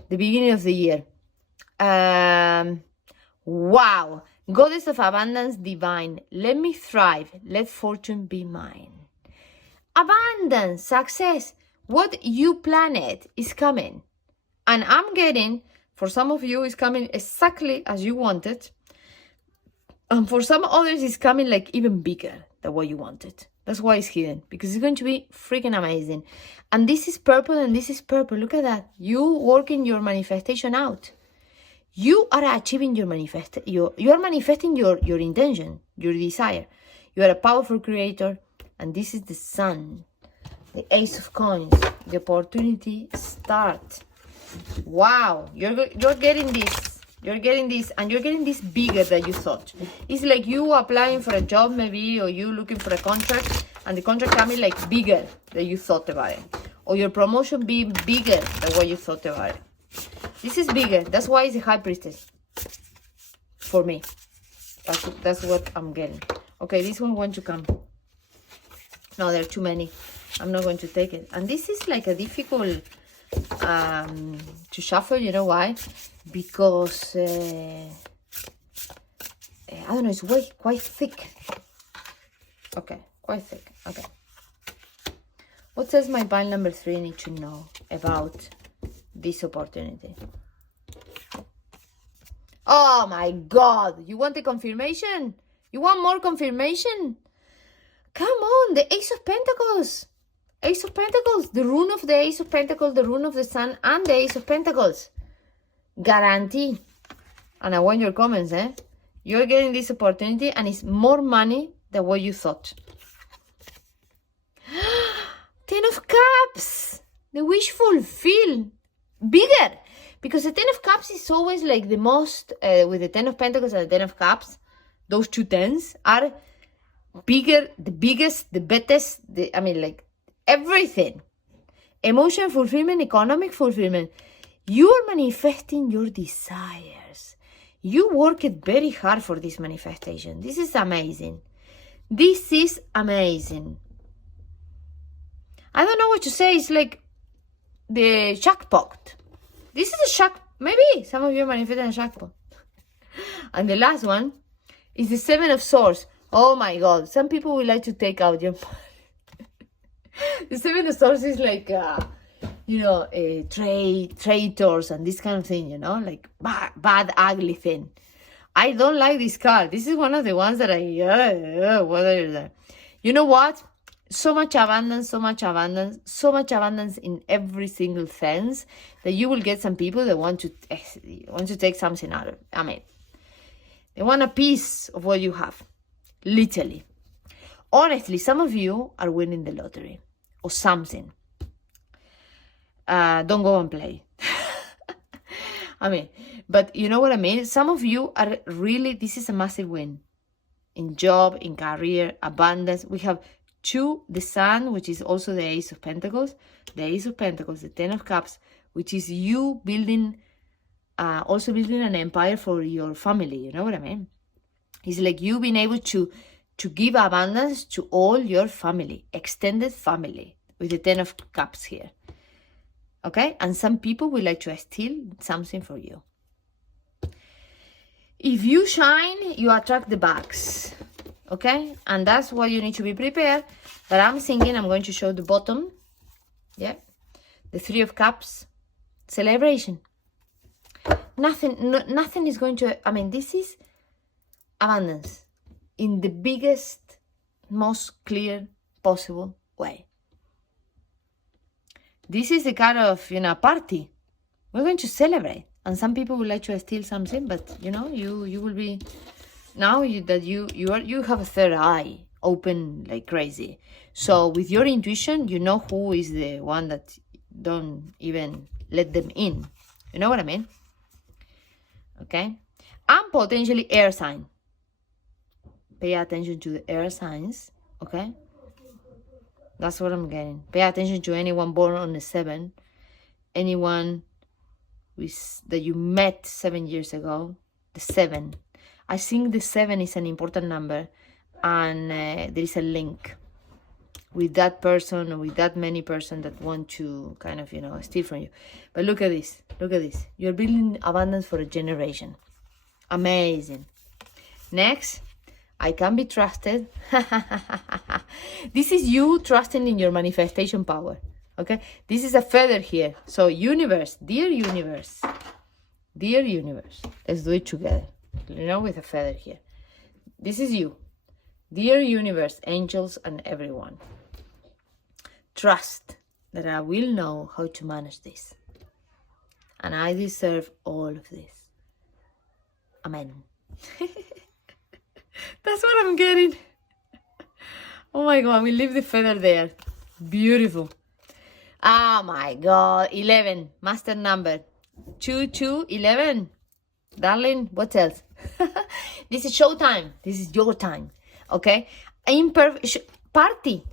beginning of the year. Wow. Goddess of abundance divine. Let me thrive. Let fortune be mine. Abundance, success. What you planned is coming. And I'm getting, for some of you, it's coming exactly as you wanted. And for some others, it's coming like even bigger than what you wanted. That's why it's hidden. Because it's going to be freaking amazing. And this is purple and this is purple. Look at that. You working your manifestation out. You are achieving your you are manifesting your intention, your desire. You are a powerful creator. And this is the sun, the ace of coins, the opportunity start. Wow, you're getting this. You're getting this, and you're getting this bigger than you thought. It's like you applying for a job maybe, or you looking for a contract, and the contract coming like bigger than you thought about it. Or your promotion being bigger than what you thought about it. This is bigger. That's why it's a High Priestess. For me. That's what I'm getting. Okay, this one wants to come. No, there are too many. I'm not going to take it. And this is like a difficult to shuffle. You know why? Because I don't know. It's quite thick. Okay, quite thick. Okay. What says my pile number 3 need to know about this opportunity? Oh my God! You want a confirmation? You want more confirmation? Come on, the Ace of Pentacles. Ace of Pentacles, the rune of the Ace of Pentacles, the rune of the Sun, and the Ace of Pentacles. Guarantee. And I want your comments, eh? You're getting this opportunity and it's more money than what you thought. 10 of Cups. The wish fulfilled. Bigger. Because the 10 of Cups is always like the most, with the 10 of Pentacles and the 10 of Cups, those two 10s are bigger, the biggest, the bettest, I mean, like everything. Emotion fulfillment, economic fulfillment. You are manifesting your desires. You worked very hard for this manifestation. This is amazing. This is amazing. I don't know what to say. It's like the jackpot. This is a jackpot. Maybe some of you are manifesting a jackpot. And the last one is the 7 of Swords. Oh my God. Some people would like to take out your money. The 7 of Swords is like, you know, traitors and this kind of thing, you know, like bad, ugly thing. I don't like this card. This is one of the ones that you know what? So much abundance, so much abundance, so much abundance in every single sense that you will get some people that want to take something out of it. I mean, they want a piece of what you have. Literally. Honestly, some of you are winning the lottery or something. don't go and play. I mean, but you know what I mean? Some of you are really, this is a massive win. In job, in career, abundance. We have the Sun, which is also the Ace of Pentacles. The Ace of Pentacles, the Ten of Cups, which is you building, also building an empire for your family. You know what I mean? It's like you being able to give abundance to all your family, extended family, with the Ten of Cups here. Okay? And some people will like to steal something for you. If you shine, you attract the bugs. Okay? And that's why you need to be prepared. But I'm thinking I'm going to show the bottom. Yeah? The Three of Cups. Celebration. Nothing is going to... I mean, this is abundance. In the biggest, most clear possible way. This is the kind of, party. We're going to celebrate. And some people would like to steal something, but, you will be... Now you have a third eye open like crazy. So with your intuition, you know who is the one that don't even let them in. You know what I mean? Okay? And potentially air sign. Pay attention to the air signs. Okay? That's what I'm getting. Pay attention to anyone born on the 7. Anyone that you met 7 years ago. The 7. I think the 7 is an important number. And there is a link with that person or with that many person that want to kind of, steal from you. But look at this. Look at this. You're building abundance for a generation. Amazing. Next. I can be trusted. This is you trusting in your manifestation power. Okay? This is a feather here. So universe, dear universe. Dear universe. Let's do it together. With a feather here. This is you. Dear universe, angels and everyone. Trust that I will know how to manage this. And I deserve all of this. Amen. That's what I'm getting. Oh my God, we leave the feather there. Beautiful. Oh my God, 11, master number. 2211. Darling, what else? This is showtime. This is your time. Okay? Party.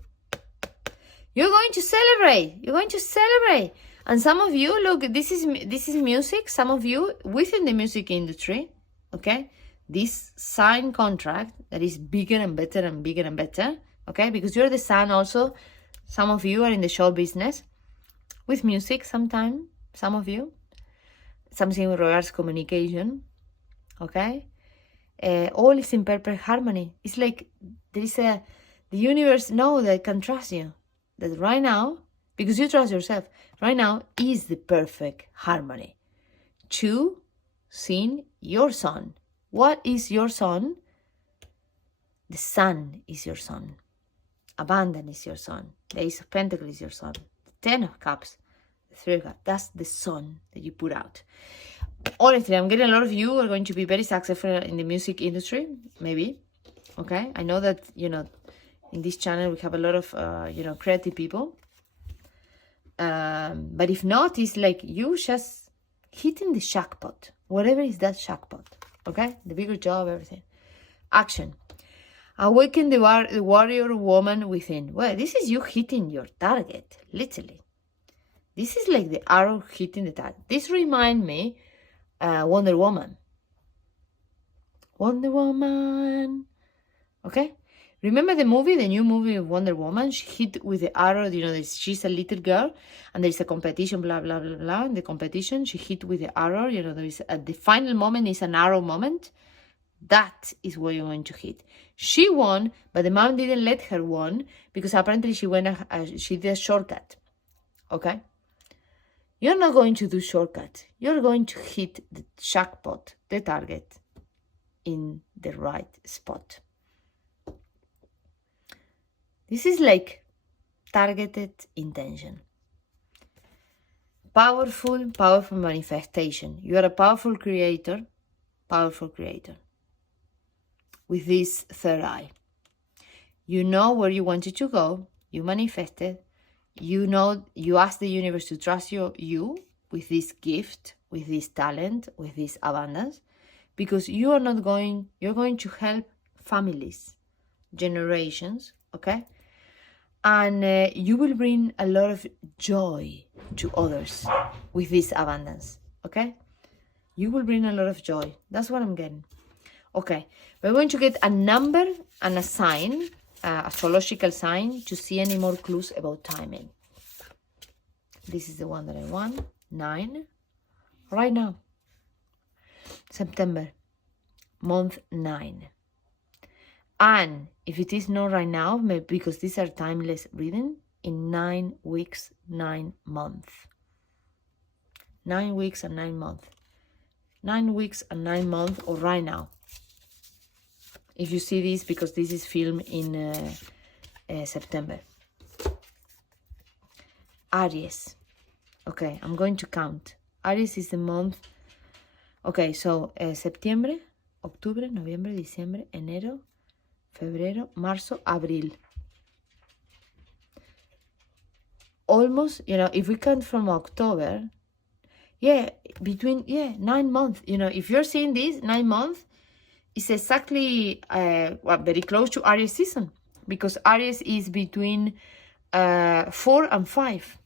You're going to celebrate. You're going to celebrate. And some of you, look, this is music. Some of you within the music industry, okay? This sign contract that is bigger and better and bigger and better, okay? Because you're the sun also. Some of you are in the show business with music sometime. Some of you. Something with regards communication, okay? All is in perfect harmony. It's like the universe knows that can trust you. That right now, because you trust yourself, right now is the perfect harmony to sing your song. What is your song? The sun is your song. Abundance is your song. The Ace of Pentacles is your song. The 10 of Cups, the 3 of Cups. That's the song that you put out. Honestly, I'm getting a lot of you are going to be very successful in the music industry, maybe. Okay? I know that, in this channel we have a lot of, creative people. But if not, it's like you just hitting the jackpot. Whatever is that jackpot. Okay? The bigger job, everything. Action. Awaken the warrior woman within. Well, this is you hitting your target, literally. This is like the arrow hitting the target. This reminds me Wonder Woman. Wonder Woman. Okay? Remember the movie, the new movie of Wonder Woman? She hit with the arrow, she's a little girl, and there's a competition, blah, blah, blah, blah. In the competition, she hit with the arrow, the final moment is an arrow moment. That is where you're going to hit. She won, but the mom didn't let her win because apparently she did a shortcut. Okay? You're not going to do shortcut. You're going to hit the jackpot, the target, in the right spot. This is like targeted intention. Powerful manifestation. You are a powerful creator. With this third eye. You know where you wanted to go. You manifested. you know, you ask the universe to trust you with this gift, with this talent, with this abundance, because you're going to help families, generations, okay? And you will bring a lot of joy to others with this abundance, okay? You will bring a lot of joy. That's what I'm getting. Okay, we're going to get a number and a sign, a astrological sign, to see any more clues about timing. This is the one that I want. 9. Right now. September. Month 9. And if it is not right now, maybe because these are timeless reading, in 9 weeks, 9 months. 9 weeks and 9 months. 9 weeks and 9 months, or right now. If you see this, because this is filmed in September. Aries. Okay, I'm going to count. Aries is the month. Okay, so septiembre, octubre, noviembre, diciembre, enero, febrero, marzo, abril. Almost, you know, if we count from October, yeah, 9 months. You know, if you're seeing this, 9 months, it's exactly very close to Aries season, because Aries is between 4 and 5.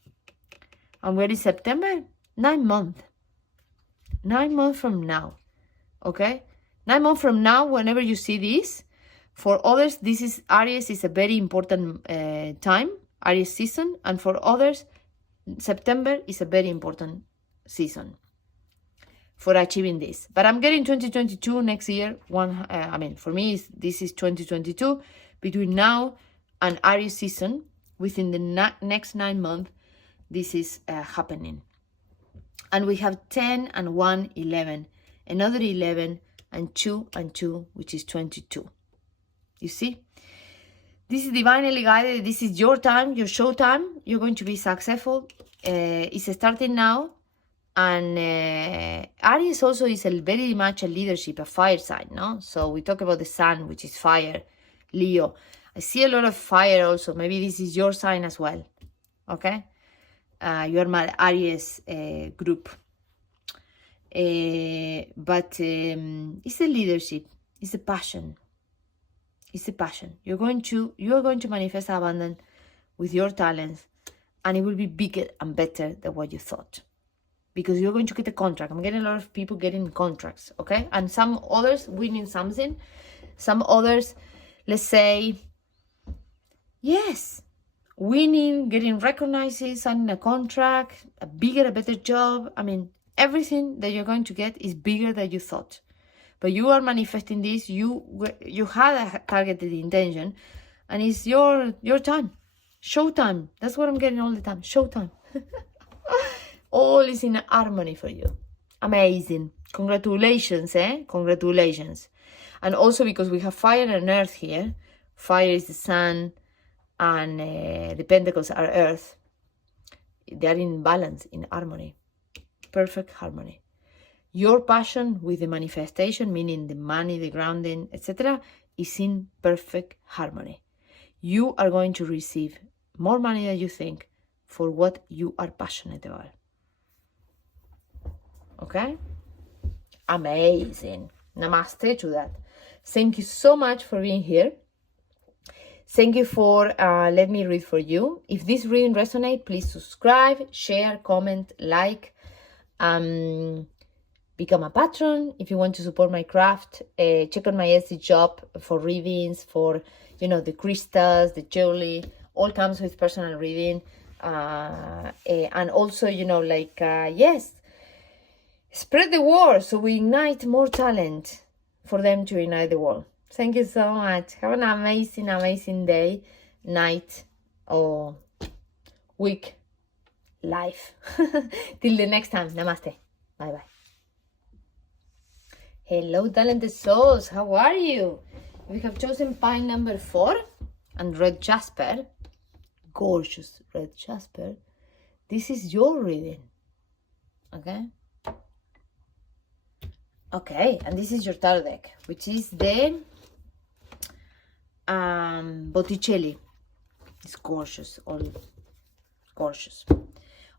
And where is September? 9 months. 9 months from now. Okay? 9 months from now, whenever you see this, for others, this is Aries is a very important time, Aries season, and for others, September is a very important season for achieving this. But I'm getting 2022 next year. For me, this is 2022. Between now and Aries season, within the next 9 months, this is happening. And we have 10 and 1, 11. Another 11 and 2 and 2, which is 22. You see? This is divinely guided. This is your time, your show time. You're going to be successful. It's starting now. And Aries also is very much a leadership, a fire sign, no? So we talk about the sun, which is fire, Leo. I see a lot of fire also. Maybe this is your sign as well, okay? You are my Aries group. But it's the leadership, it's the passion. It's the passion. You are going to manifest abundance with your talents, and it will be bigger and better than what you thought. Because you're going to get a contract. I'm getting a lot of people getting contracts, okay? And some others winning something. Some others, let's say, yes, winning, getting recognized, signing a contract, a bigger, a better job. I mean, everything that you're going to get is bigger than you thought. But you are manifesting this. You had a targeted intention, and it's your time. Showtime. That's what I'm getting all the time. Showtime. All is in harmony for you. Amazing. Congratulations, Congratulations. And also because we have fire and earth here. Fire is the sun, and the pentacles are earth. They are in balance, in harmony. Perfect harmony. Your passion with the manifestation, meaning the money, the grounding, etc., is in perfect harmony. You are going to receive more money than you think for what you are passionate about. Okay? Amazing. Namaste to that. Thank you so much for being here. Thank you for letting me read for you. If this reading resonates, please subscribe, share, comment, like. Become a patron if you want to support my craft. Check out my Etsy shop for readings, for the crystals, the jewelry. All comes with personal reading. And also, yes, spread the word so we ignite more talent for them to ignite the world. Thank you so much. Have an amazing, amazing day, night, or week, life. Till the next time. Namaste. Bye-bye. Hello, talented souls. How are you? We have chosen pile number 4 and red Jasper. Gorgeous red Jasper. This is your reading. Okay? Okay, and this is your tarot deck, which is the Boticcelli. It's gorgeous. All Gorgeous.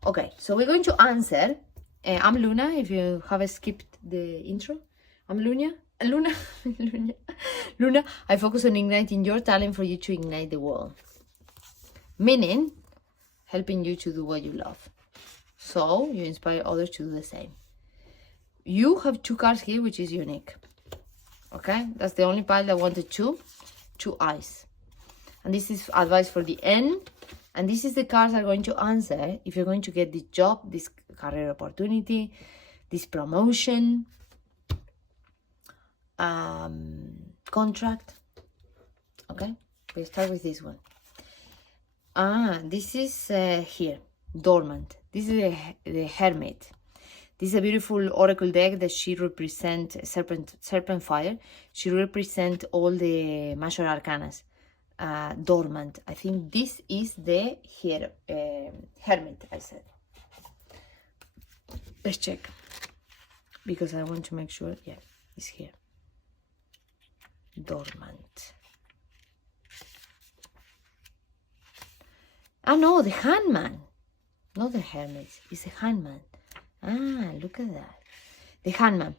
Okay, so we're going to answer. I'm Luna, if you have skipped the intro. I'm Luna. Luna, I focus on igniting your talent for you to ignite the world. Meaning, helping you to do what you love. So, you inspire others to do the same. You have 2 cards here, which is unique. Okay, that's the only pile that wanted 2 eyes. And this is advice for the end. And this is the cards are going to answer if you're going to get this job, this career opportunity, this promotion, contract. Okay, we start with this one. This is here, dormant. This is the Hermit. This is a beautiful oracle deck that she represents serpent fire. She represents all the major arcanas. Dormant. I think this is the Hermit, I said. Let's check. Because I want to make sure, yeah, it's here. Dormant. No, the Hangman. Not the Hermit, it's the Hangman. Look at that. The Hangman.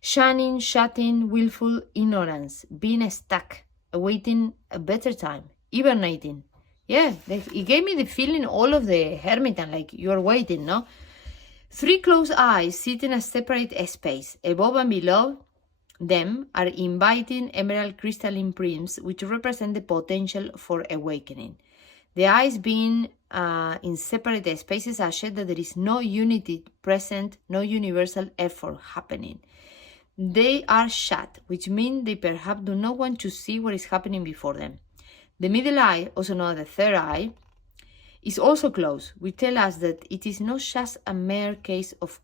Shunning, shutting, willful ignorance, being stuck, awaiting a better time, hibernating. Yeah, it gave me the feeling all of the Hermit, and like you're waiting, no? 3 closed eyes sit in a separate space. Above and below them are inviting emerald crystalline prims, which represent the potential for awakening. The eyes being in separate spaces assure that there is no unity present, no universal effort happening. They are shut, which means they perhaps do not want to see what is happening before them. The middle eye, also known as the third eye, is also closed, which tells us that it is not just a mere case of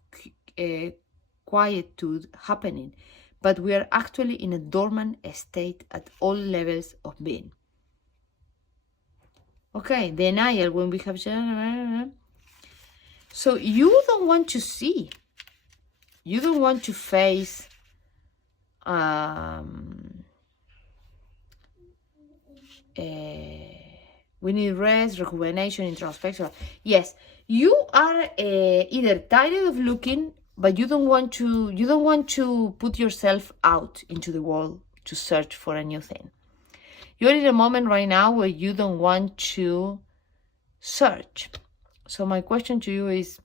quietude happening, but we are actually in a dormant state at all levels of being. Okay, denial, when we have... So you don't want to see. You don't want to face... we need rest, rejuvenation, introspection. Yes, you are either tired of looking, but you don't want to put yourself out into the world to search for a new thing. You're in a moment right now where you don't want to search. So my question to you is,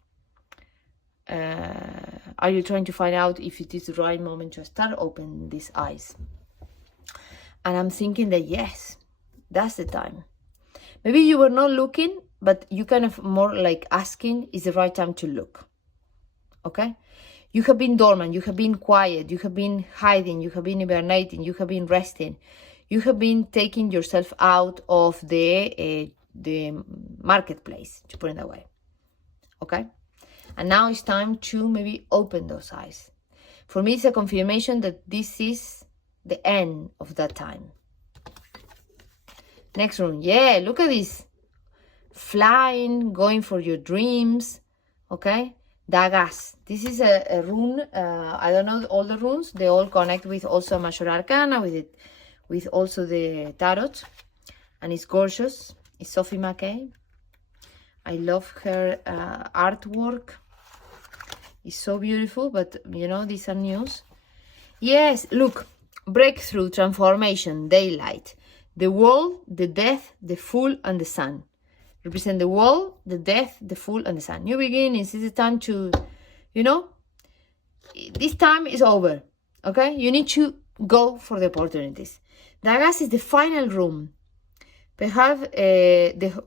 are you trying to find out if it is the right moment to start opening these eyes? And I'm thinking that yes, that's the time. Maybe you were not looking, but you kind of more like asking, is the right time to look? Okay? You have been dormant, you have been quiet, you have been hiding, you have been hibernating, you have been resting. You have been taking yourself out of the marketplace, to put it that way. Okay? And now it's time to maybe open those eyes. For me, it's a confirmation that this is the end of that time. Next rune. Yeah, look at this. Flying, going for your dreams. Okay? Dagas. This is a rune. I don't know all the runes. They all connect with also a major arcana, with also the tarot. And it's gorgeous. It's Sophie Mackay. I love her artwork. It's so beautiful, but you know, these are news. Yes, look. Breakthrough, transformation, daylight. The wall, the death, the fool, and the sun. Represent the wall, the death, the fool, and the sun. New beginnings. It's the time to, you know, this time is over. Okay? You need to go for the opportunities. Dagas is the final room. Perhaps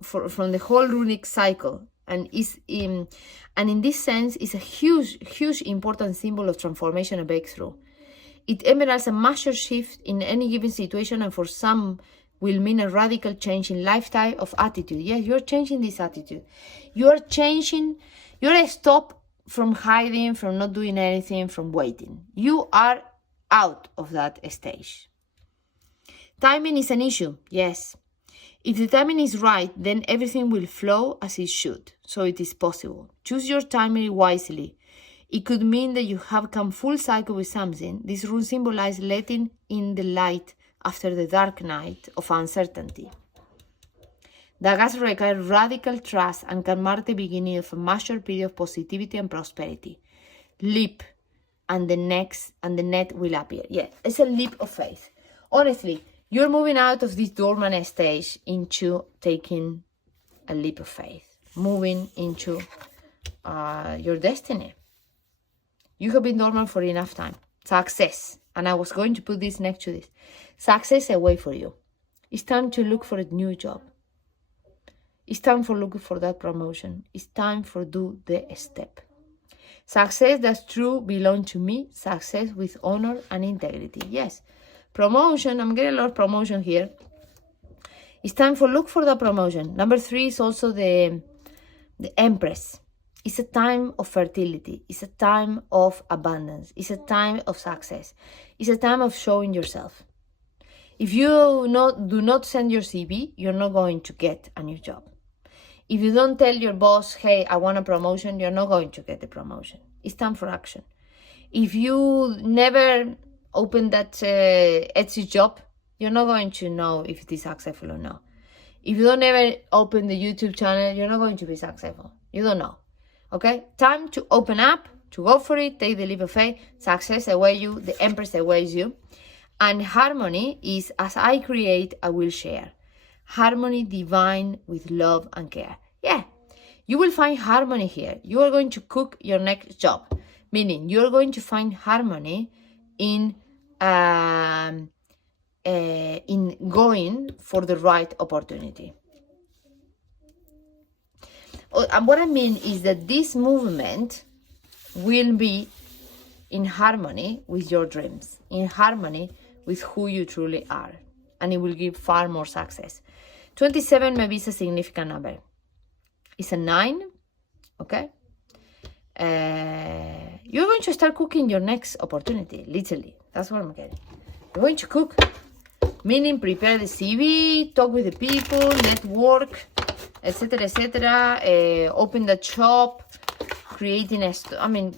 from the whole runic cycle. And in this sense, it's a huge important symbol of transformation and breakthrough. It emanates a major shift in any given situation, and for some will mean a radical change in lifestyle of attitude. Yes, you're changing this attitude. You're stop from hiding, from not doing anything, from waiting. You are out of that stage. Timing is an issue, yes. If the timing is right, then everything will flow as it should. So it is possible. Choose your timing wisely. It could mean that you have come full cycle with something. This rune symbolizes letting in the light after the dark night of uncertainty. that has required radical trust and can mark the beginning of a mature period of positivity and prosperity. Leap, and the net will appear. Yeah, it's a leap of faith. Honestly, you're moving out of this dormant stage into taking a leap of faith, moving into your destiny. You have been dormant for enough time. Success, and I was going to put this next to this. Success away for you. It's time to look for a new job. It's time for looking for that promotion. It's time for do the step. Success that's true belong to me. Success with honor and integrity. Yes. Promotion. I'm getting a lot of promotion here. It's time for look for the promotion. Number 3 is also the Empress. It's a time of fertility. It's a time of abundance. It's a time of success. It's a time of showing yourself. If you do not send your CV, you're not going to get a new job. If you don't tell your boss, hey, I want a promotion, you're not going to get the promotion. It's time for action. If you never open that Etsy job, you're not going to know if it is successful or not. If you don't ever open the YouTube channel, you're not going to be successful. You don't know. Okay? Time to open up, to go for it, take the leap of faith. Success awaits you, the Empress awaits you. And harmony is, as I create, I will share. Harmony divine with love and care. Yeah, you will find harmony here. You are going to cook your next job. Meaning, you're going to find harmony in going for the right opportunity. And what I mean is that this movement will be in harmony with your dreams, in harmony with who you truly are, and it will give far more success. 27 maybe is a significant number. It's a 9, okay? You're going to start cooking your next opportunity, literally. That's what I'm getting. You're going to cook, meaning prepare the CV, talk with the people, network, etc., open the shop, creating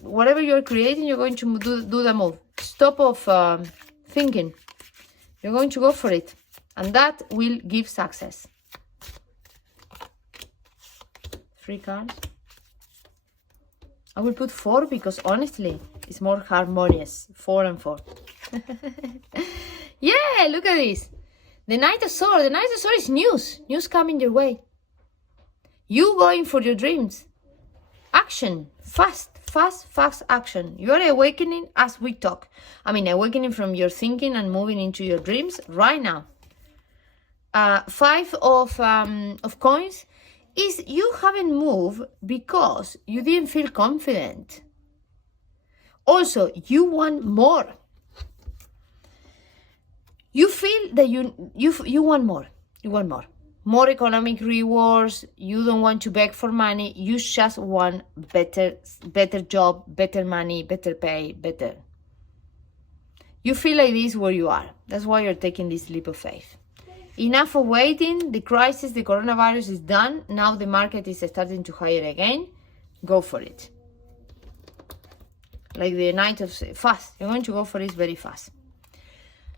whatever you're creating, you're going to do the move. Stop of thinking. You're going to go for it, and that will give success. 3 cards. I will put 4 because honestly, it's more harmonious. 4 and 4. Yeah, look at this. The Knight of Swords. The Knight of Swords is news. News coming your way. You going for your dreams. Action. Fast action. You are awakening as we talk. Awakening from your thinking and moving into your dreams right now. 5 of coins is you haven't moved because you didn't feel confident. Also, you want more. You feel that you want more. You want more. More economic rewards. You don't want to beg for money. You just want better job, better money, better pay, better. You feel like this where you are. That's why you're taking this leap of faith. Enough of waiting. The crisis, the coronavirus is done. Now the market is starting to higher again. Go for it. Like the Knight of fast. You're going to go for it very fast.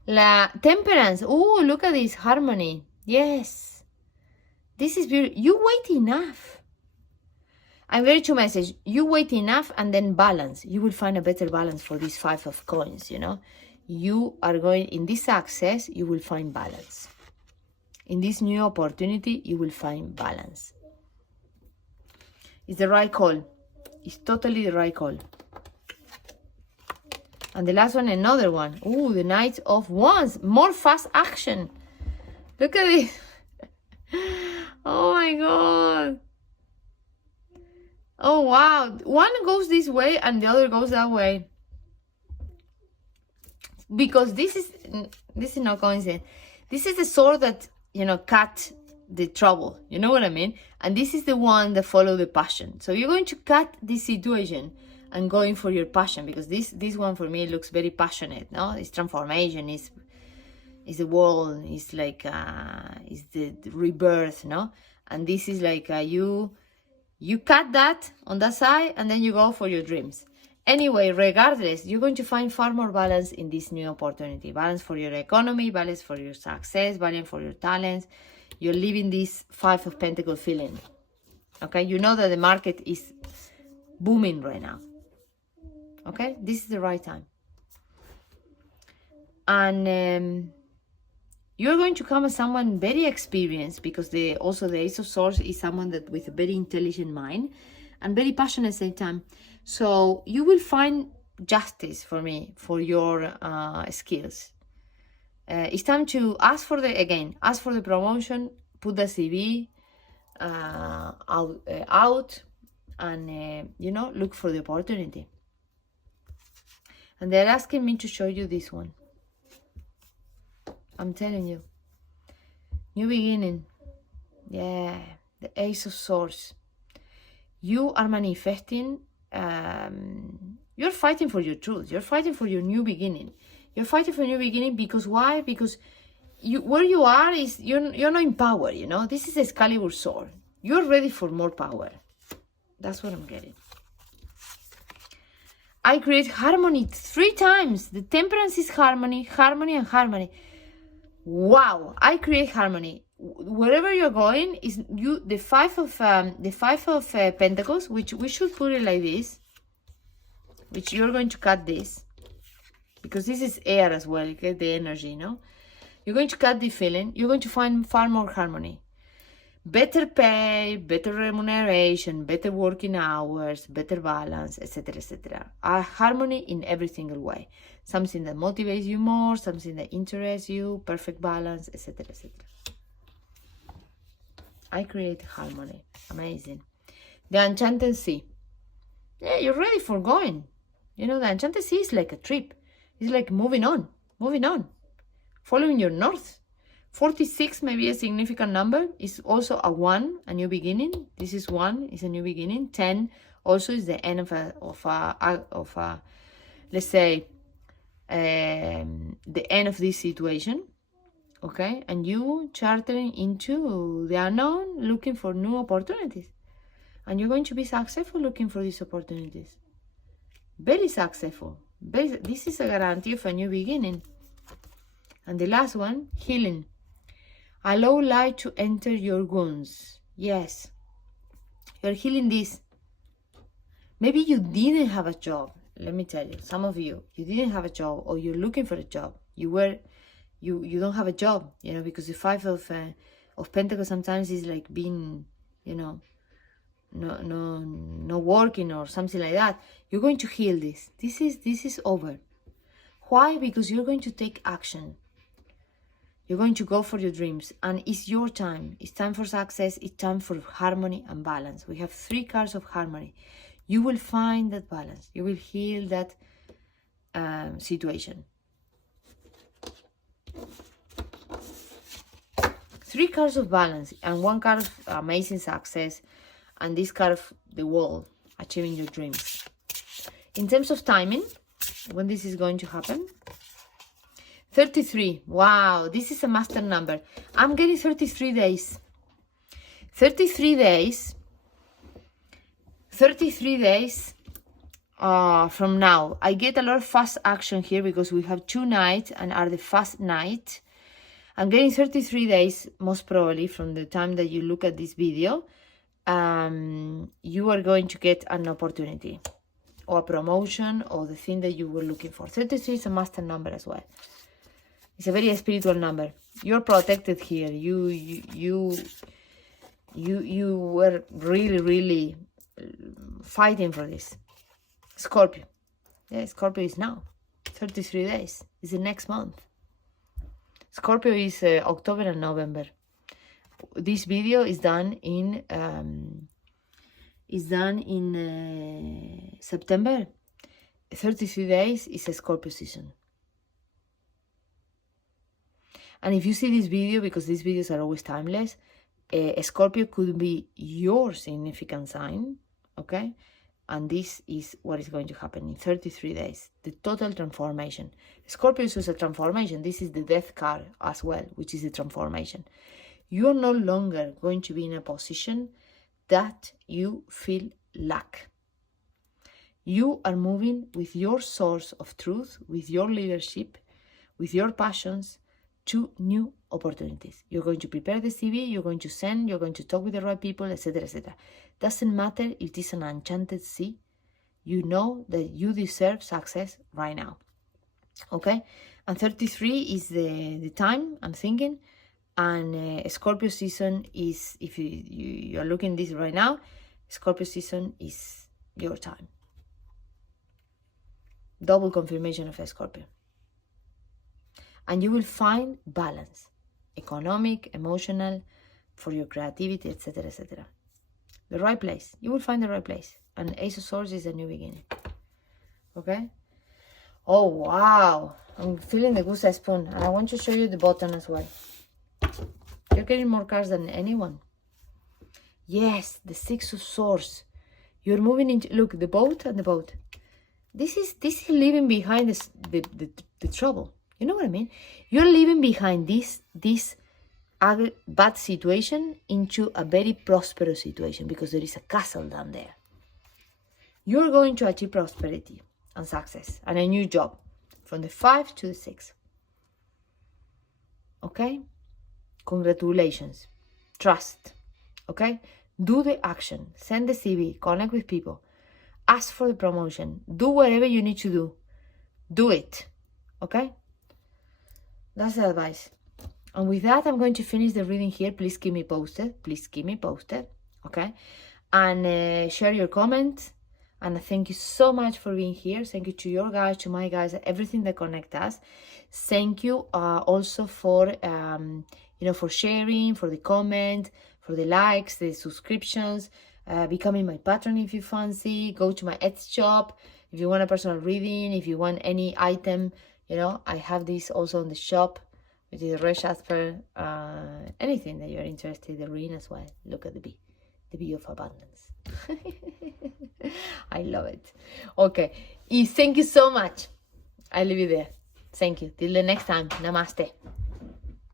La Temperance. Oh, look at this harmony. Yes. This is beautiful. You wait enough. I'm very to message. You wait enough and then balance. You will find a better balance for these 5 of coins, You are going, in this success, you will find balance. In this new opportunity, you will find balance. It's the right call. It's totally the right call. And the last one, another one. Ooh, the Knight of Wands. More fast action. Look at this. Oh my God. Oh wow. One goes this way and the other goes that way. Because this is no coincidence. This is the sword that, cut the trouble. You know what I mean? And this is the one that follow the passion. So you're going to cut this situation and going for your passion, because this one for me looks very passionate, no? It's transformation, is the world, it's like is the rebirth, no? And this is like you cut that on that side and then you go for your dreams. Anyway, regardless, you're going to find far more balance in this new opportunity. Balance for your economy, balance for your success, balance for your talents. you're living this Five of Pentacles feeling. Okay, you know that the market is booming right now. Okay, this is the right time. And you're going to come as someone very experienced, because also the Ace of Swords is someone that with a very intelligent mind and very passionate at the same time. So you will find justice for me, for your skills. It's time to ask for the promotion, put the CV out, and look for the opportunity. And they're asking me to show you this one. I'm telling you, new beginning. Yeah, the Ace of Swords. You are manifesting. You're fighting for your truth. You're fighting for your new beginning. You're fighting for a new beginning because why? Because where you are is you're not in power. This is Excalibur sword. You're ready for more power. That's what I'm getting. I create harmony 3 times. The Temperance is harmony, harmony, and harmony. Wow! I create harmony. Wherever you're going is the Five of Pentacles, which we should put it like this. Which you're going to cut this, because this is air as well. You get the energy, You're going to cut the feeling. You're going to find far more harmony. Better pay, better remuneration, better working hours, better balance, etc., etc. Harmony in every single way. Something that motivates you more, something that interests you, perfect balance, etc., etc. I create harmony. Amazing. The Enchanted Sea. Yeah, you're ready for going. The Enchanted Sea is like a trip. It's like moving on, following your north. 46 may be a significant number. It's also a 1, a new beginning. This is 1, is a new beginning. 10 also is the end of a let's say, the end of this situation. Okay, and you chartering into the unknown, looking for new opportunities. And you're going to be successful looking for these opportunities. Very successful. This is a guarantee of a new beginning. And the last one, healing. Allow light to enter your wounds. Yes. You're healing this. Maybe you didn't have a job. Let me tell you, some of you didn't have a job, or you're looking for a job. You don't have a job, because the Five of Pentacles sometimes is like being, no working or something like that. You're going to heal this. This is over. Why? Because you're going to take action. You're going to go for your dreams, and it's your time. It's time for success. It's time for harmony and balance. We have 3 cards of harmony. You will find that balance. You will heal that situation. 3 cards of balance and 1 card of amazing success, and this card of the wall, achieving your dreams. In terms of timing, when this is going to happen, 33. Wow, this is a master number. I'm getting 33 days. 33 days. 33 days from now. I get a lot of fast action here because we have 2 nights and are the fast night. I'm getting 33 days, most probably, from the time that you look at this video. You are going to get an opportunity or a promotion or the thing that you were looking for. 33 is a master number as well. It's a very spiritual number. You're protected here. You were really, really fighting for this. Scorpio. Yeah, Scorpio is now. 33 days. It's the next month. Scorpio is October and November. This video is done in September. 33 days is a Scorpio season. And if you see this video, because these videos are always timeless, Scorpio could be your significant sign, okay? And this is what is going to happen in 33 days. The total transformation. Scorpio is a transformation. This is the death card as well, which is the transformation. You are no longer going to be in a position that you feel lack. You are moving with your source of truth, with your leadership, with your passions, to new opportunities. You're going to prepare the CV, you're going to send, you're going to talk with the right people, etc., etc. Doesn't matter if it is an enchanted sea. You know that you deserve success right now. Okay? And 33 is the time, I'm thinking. And Scorpio season is, if you are looking this right now, Scorpio season is your time. Double confirmation of a Scorpio. And you will find balance. Economic, emotional, for your creativity, etc., etc. The right place. You will find the right place. And Ace of Swords is a new beginning. Okay? Oh, wow. I'm feeling the goose spoon. And I want to show you the bottom as well. You're getting more cards than anyone. Yes, the Six of Swords. You're moving into... Look, the boat and the boat. This is leaving behind the trouble. You know what I mean? You're leaving behind this bad situation into a very prosperous situation because there is a castle down there. You're going to achieve prosperity and success and a new job from the 5 to the 6. Okay? Congratulations. Trust. Okay? Do the action. Send the CV. Connect with people. Ask for the promotion. Do whatever you need to do. Do it. Okay? That's the advice. And with that, I'm going to finish the reading here. Please keep me posted. Please keep me posted. Okay? And share your comments. And thank you so much for being here. Thank you to your guys, to my guys, everything that connect us. Thank you also for, for sharing, for the comment, for the likes, the subscriptions, becoming my patron if you fancy. Go to my Etsy shop if you want a personal reading, if you want any item. I have this also on the shop, which is a red Jasper. Anything that you're interested in as well. Look at the bee of abundance. I love it. Okay, thank you so much. I leave you there. Thank you. Till the next time. Namaste.